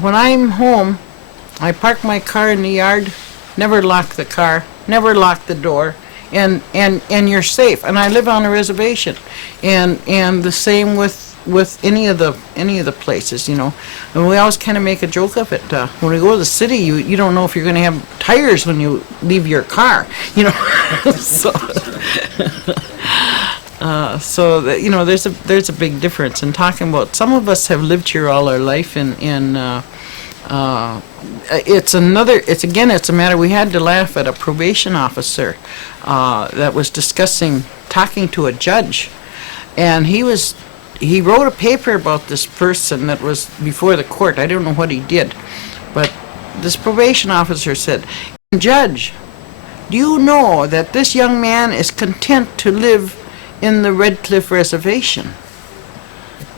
When I'm home, I park my car in the yard, never lock the car, never lock the door. And you're safe. And I live on a reservation, and the same with any of the places, you know. And we always kind of make a joke of it. When we go to the city, you don't know if you're going to have tires when you leave your car, you know. So that, you know, there's a big difference. And talking about, some of us have lived here all our life, and it's a matter. We had to laugh at a probation officer that was talking to a judge, and he wrote a paper about this person that was before the court. I don't know what he did, but this probation officer said, Judge, do you know that this young man is content to live in the Redcliffe Reservation?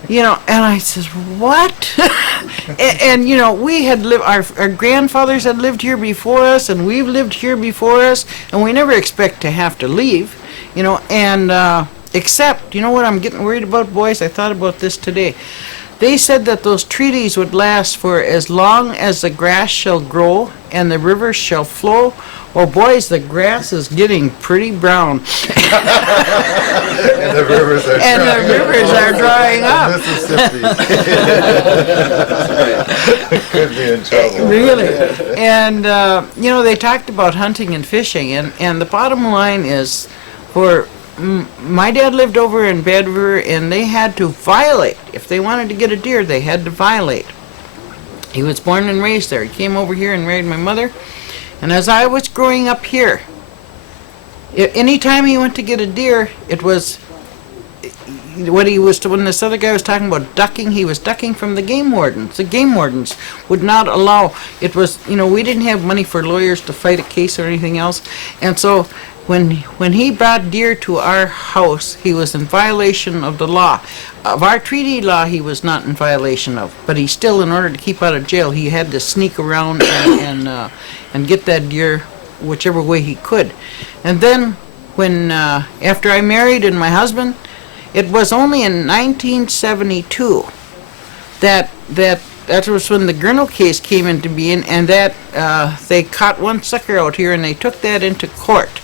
You know, and I says, what? and you know, we had lived, our grandfathers had lived here before us, and we've lived here before us, and we never expect to have to leave, you know, and except, you know what I'm getting worried about, boys? I thought about this today. They said that those treaties would last for as long as the grass shall grow and the rivers shall flow. Well, boys, the grass is getting pretty brown. And the rivers are drying up. Mississippi. Could be in trouble. Really. And, you know, they talked about hunting and fishing. And the bottom line is, my dad lived over in Bad River, and they had to violate. If they wanted to get a deer, they had to violate. He was born and raised there. He came over here and married my mother. And as I was growing up here, any time he went to get a deer, it was when this other guy was talking about ducking, he was ducking from the game wardens. The game wardens would not allow, it was, you know, we didn't have money for lawyers to fight a case or anything else. And so when he brought deer to our house, he was in violation of the law. Of our treaty law, he was not in violation of, but he still, in order to keep out of jail, he had to sneak around and get that deer whichever way he could. And then when after I married and my husband, it was only in 1972 that was when the Grinnell case came into being, and that they caught one sucker out here and they took that into court.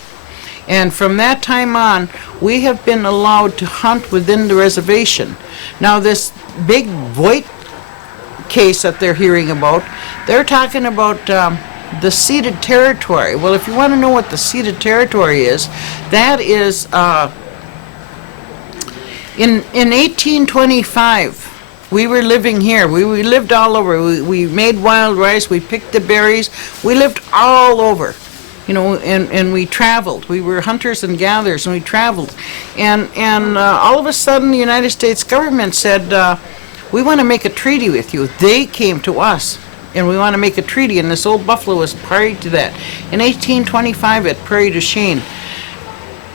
And from that time on, we have been allowed to hunt within the reservation. Now this big Voigt case that they're hearing about, they're talking about the ceded territory. Well, if you want to know what the ceded territory is, that is in 1825. We were living here. We lived all over. We made wild rice. We picked the berries. We lived all over, you know, and we traveled. We were hunters and gatherers, and we traveled. And all of a sudden, the United States government said, we want to make a treaty with you. They came to us, and we want to make a treaty. And this old buffalo was party to that. In 1825 at Prairie du Chien.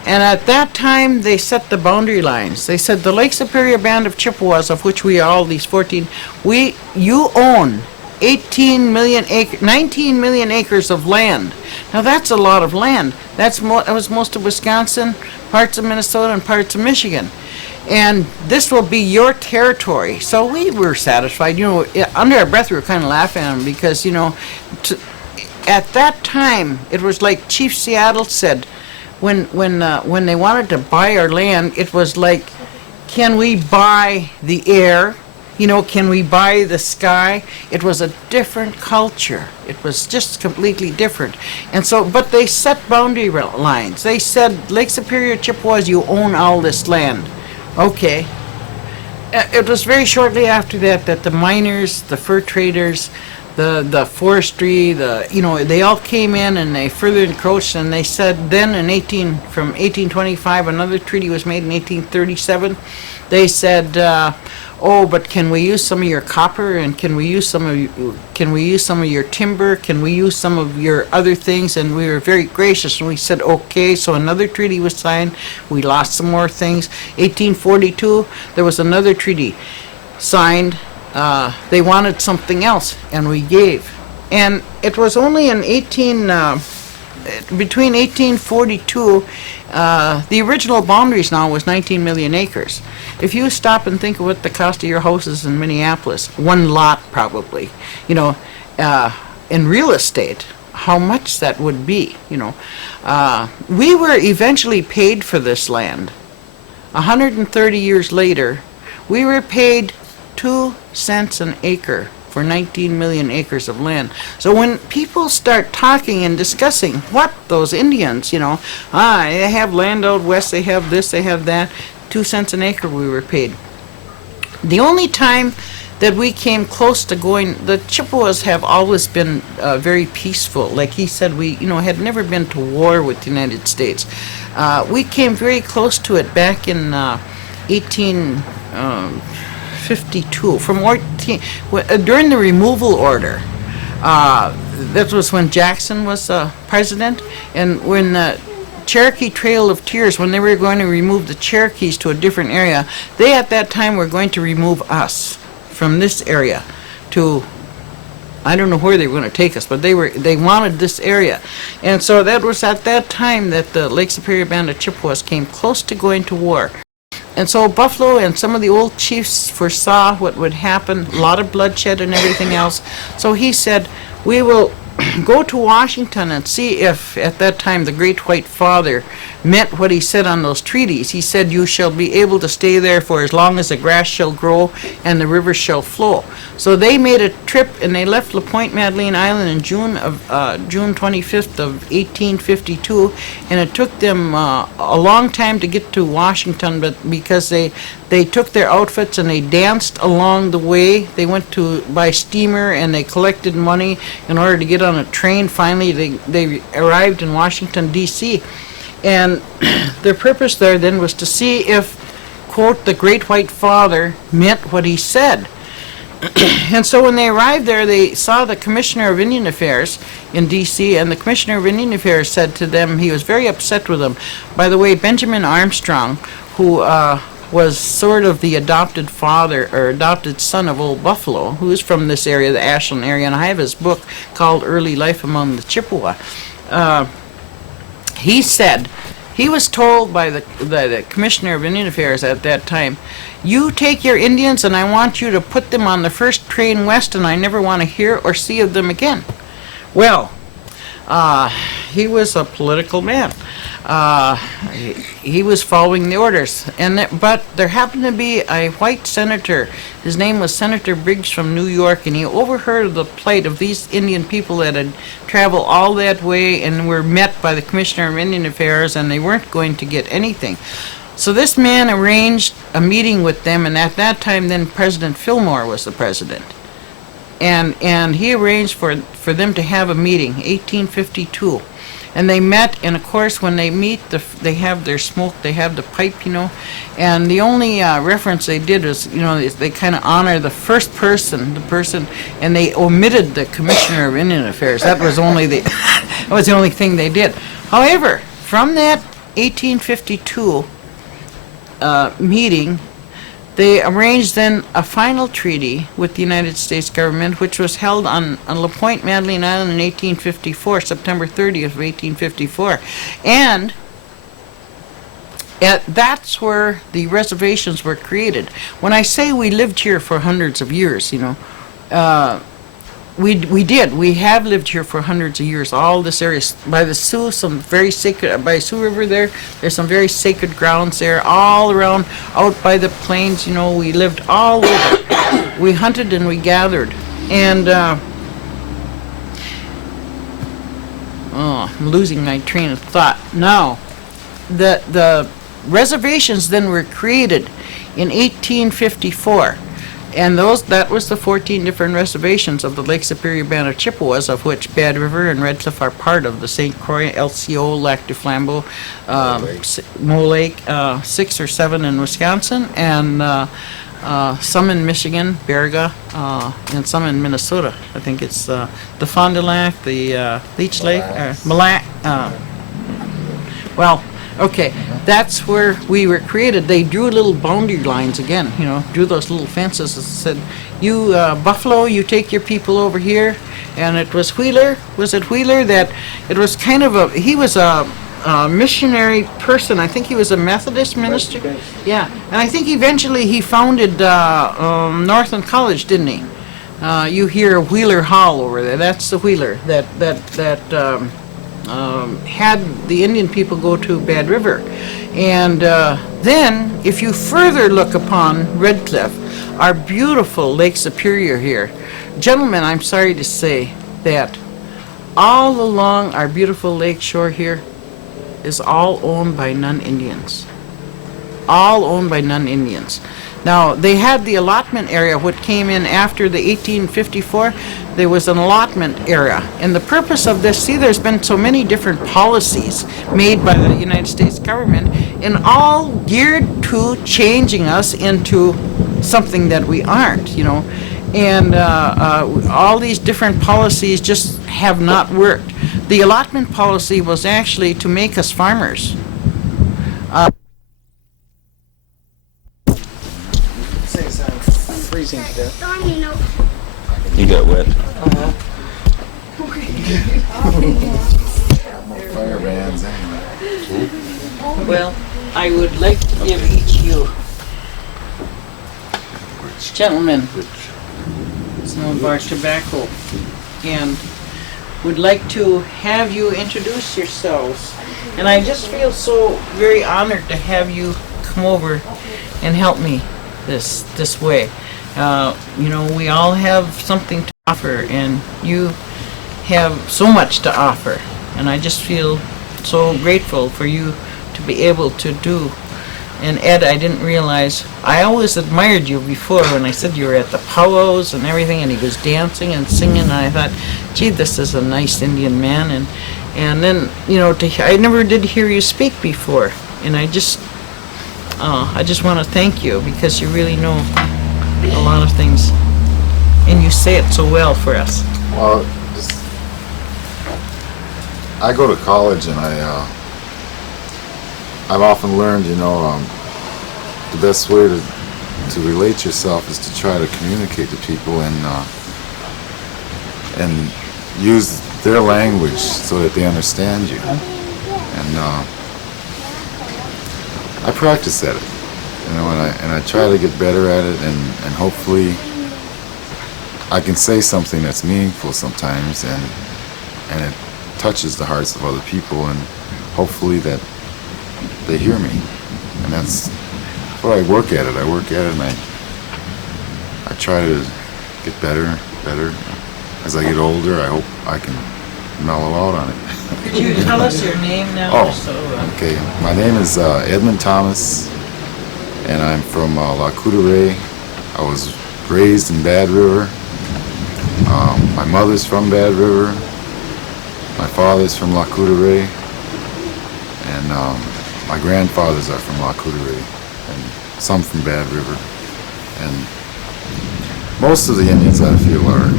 And at that time, they set the boundary lines. They said the Lake Superior Band of Chippewas, of which we are all these 14, you own 19 million acres of land. Now that's a lot of land. That was most of Wisconsin, parts of Minnesota, and parts of Michigan. And this will be your territory. So we were satisfied. You know, under our breath, we were kind of laughing at them because, you know, at that time, it was like Chief Seattle said, when they wanted to buy our land, it was like, can we buy the air? You know, can we buy the sky? It was a different culture. It was just completely different. And so, but they set boundary lines. They said, Lake Superior Chippewas, you own all this land. Okay. It was very shortly after that that the miners, the fur traders, the forestry, they all came in and they further encroached, and they said then from 1825, another treaty was made in 1837. They said, oh, but can we use some of your copper, and can we use some of your timber, can we use some of your other things? And we were very gracious, and we said okay. So another treaty was signed. We lost some more things. 1842, there was another treaty signed. They wanted something else, and we gave. And it was only in between 1842, the original boundaries now was 19 million acres. If you stop and think of what the cost of your house is in Minneapolis, one lot probably, you know, in real estate, how much that would be, you know. We were eventually paid for this land. 130 years later, we were paid 2 cents an acre for 19 million acres of land. So when people start talking and discussing what those Indians, you know, they have land out west, they have this, they have that, 2 cents an acre we were paid. The only time that we came close to going, the Chippewas have always been very peaceful. Like he said, we, you know, had never been to war with the United States. We came very close to it back in 1852, during the removal order. That was when Jackson was president, and when the Cherokee Trail of Tears, when they were going to remove the Cherokees to a different area, they at that time were going to remove us from this area to, I don't know where they were going to take us, but they wanted this area. And so that was at that time that the Lake Superior Band of Chippewas came close to going to war. And so Buffalo and some of the old chiefs foresaw what would happen, a lot of bloodshed and everything else. So he said, we will go to Washington and see if at that time the Great White Father meant what he said on those treaties. He said, you shall be able to stay there for as long as the grass shall grow and the river shall flow. So they made a trip, and they left La Pointe Madeleine Island in June 25th of 1852, and it took them a long time to get to Washington, but because they took their outfits and they danced along the way. They went by steamer and they collected money in order to get on a train. Finally, they arrived in Washington, D.C., and their purpose there then was to see if, quote, the Great White Father meant what he said. And so when they arrived there, they saw the Commissioner of Indian Affairs in D.C., and the Commissioner of Indian Affairs said to them, he was very upset with them. By the way, Benjamin Armstrong, who was sort of the adopted father or adopted son of Old Buffalo, who is from this area, the Ashland area, and I have his book called Early Life Among the Chippewa. He said, he was told by the Commissioner of Indian Affairs at that time, you take your Indians and I want you to put them on the first train west and I never want to hear or see of them again. Well, he was a political man. He was following the orders, but there happened to be a white senator. His name was Senator Briggs from New York, and he overheard the plight of these Indian people that had traveled all that way and were met by the Commissioner of Indian Affairs, and they weren't going to get anything. So this man arranged a meeting with them, and at that time then President Fillmore was the president. And he arranged for them to have a meeting, 1852. And they met, and of course when they meet, they have their smoke, they have the pipe, and the only reference they did was, they kind of honor the first person, and they omitted the Commissioner of Indian Affairs. That was that was the only thing they did. However, from that 1852 meeting, they arranged then a final treaty with the United States government, which was held on La Pointe, Madeline Island in 1854, September 30th of 1854. And that's where the reservations were created. When I say we lived here for hundreds of years, we did. We have lived here for hundreds of years. All this area by the Sioux, some very sacred, by Sioux River there's some very sacred grounds there. All around, out by the plains, we lived all over. We hunted and we gathered, and I'm losing my train of thought now. The reservations then were created in 1854. And that was the 14 different reservations of the Lake Superior Band of Chippewas, of which Bad River and Red Cliff are part of, the St. Croix, LCO, Lac du Flambeau, Mole Lake, 6 or 7 in Wisconsin, and some in Michigan, Baraga, and some in Minnesota. I think it's the Fond du Lac, the Leech Lake, Mille Lacs. Okay, that's where we were created. They drew little boundary lines again, drew those little fences and said, you Buffalo, you take your people over here. And it was Wheeler, that it was kind of he was a missionary person. I think he was a Methodist minister. Yeah, and I think eventually he founded Northland College, didn't he? You hear Wheeler Hall over there. That's the Wheeler that had the Indian people go to Bad River. And then, if you further look upon Red Cliff, our beautiful Lake Superior here, gentlemen, I'm sorry to say that all along our beautiful lake shore here is all owned by non-Indians. All owned by non-Indians. Now, they had the allotment area, what came in after the 1854, there was an allotment area. And the purpose of this, there's been so many different policies made by the United States government, and all geared to changing us into something that we aren't, And all these different policies just have not worked. The allotment policy was actually to make us farmers. Freezing to death. You got wet. Fire bands anyway. Well, I would like to give each you gentlemen some of our tobacco, and would like to have you introduce yourselves. And I just feel so very honored to have you come over and help me this way. We all have something to offer, and you have so much to offer, and I just feel so grateful for you to be able to do. And Ed, I didn't realize, I always admired you before when I said you were at the powwows and everything, and he was dancing and singing, and I thought, gee, this is a nice Indian man. And then, I never did hear you speak before, and I just want to thank you, because you really know a lot of things. And you say it so well for us. Well, I go to college and I've often learned, the best way to relate yourself is to try to communicate to people and use their language so that they understand you. And I practice at it, and I try to get better at it, and hopefully I can say something that's meaningful sometimes, and it touches the hearts of other people, and hopefully that they hear me. And that's what I work at it. I work at it, and I try to get better. As I get older, I hope I can mellow out on it. Could you tell us your name now? Oh, okay. My name is Edmund Thomas, and I'm from La Coudray. I was raised in Bad River. My mother's from Bad River. My father's from La Coudray, and my grandfathers are from La Coudray, and some from Bad River. And most of the Indians, I feel, are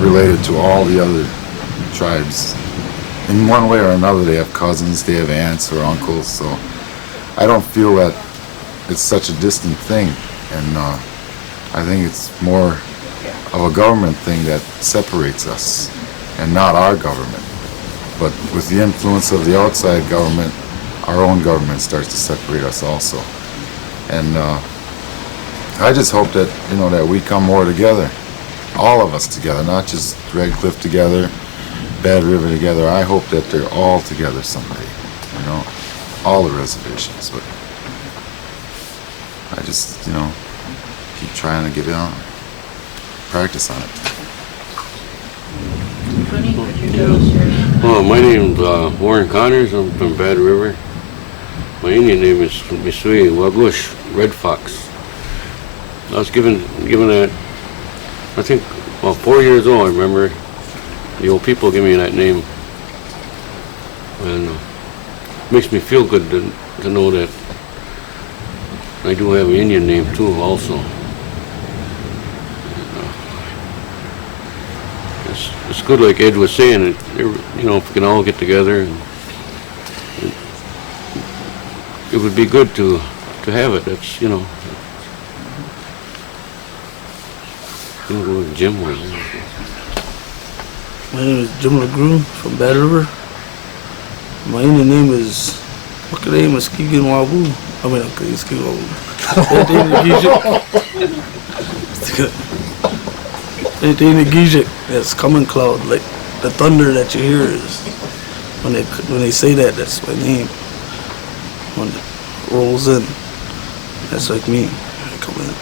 related to all the other tribes. In one way or another, they have cousins, they have aunts or uncles, so I don't feel that it's such a distant thing. And I think it's more of a government thing that separates us, and not our government. But with the influence of the outside government, our own government starts to separate us also. And I just hope that, that we come more together, all of us together, not just Red Cliff together, Bad River together. I hope that they're all together someday, all the reservations. But I just, keep trying to get on, practice on it. Tony, could you tell us your name? Well, my name's Warren Connors. I'm from Bad River. My Indian name is Misui Wagush, Red Fox. I was given that, I think, 4 years old. I remember the old people gave me that name, and it makes me feel good to know that I do have an Indian name too, also. It's good, like Ed was saying, if we can all get together, it would be good to have it. That's, Jim was. My name is Jim LaGrew from Bad River. My Indian name is Wakare Muskegon Wabu. I mean, Muskegon Wabu. That's common cloud, like the thunder that you hear is when they say that. That's my name. When it rolls in, that's like me. I come in.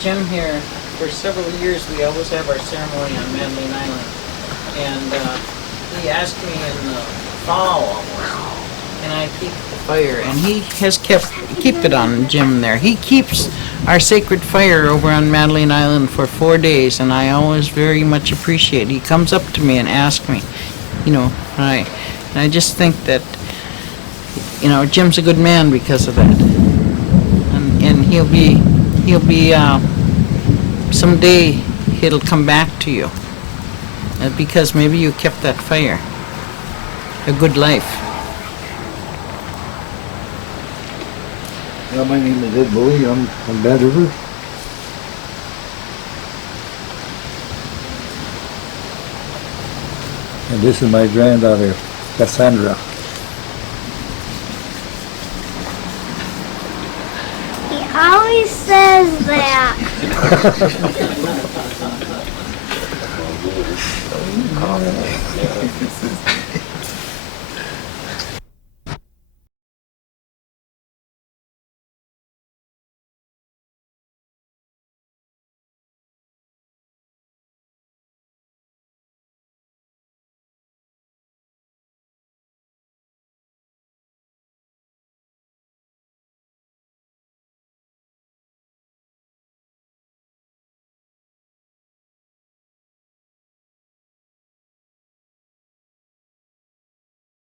Jim here, for several years we always have our ceremony on Madeline Island, and he asked me in the fall almost, can I keep the fire? And he has keep it on Jim there. He keeps our sacred fire over on Madeline Island for 4 days, and I always very much appreciate it. He comes up to me and asks me, and I just think that, Jim's a good man because of that, and he'll be someday it'll come back to you because maybe you kept that fire, a good life. Yeah, my name is Ed Boulley. I'm from Bad River. And this is my granddaughter, Cassandra. He always says that.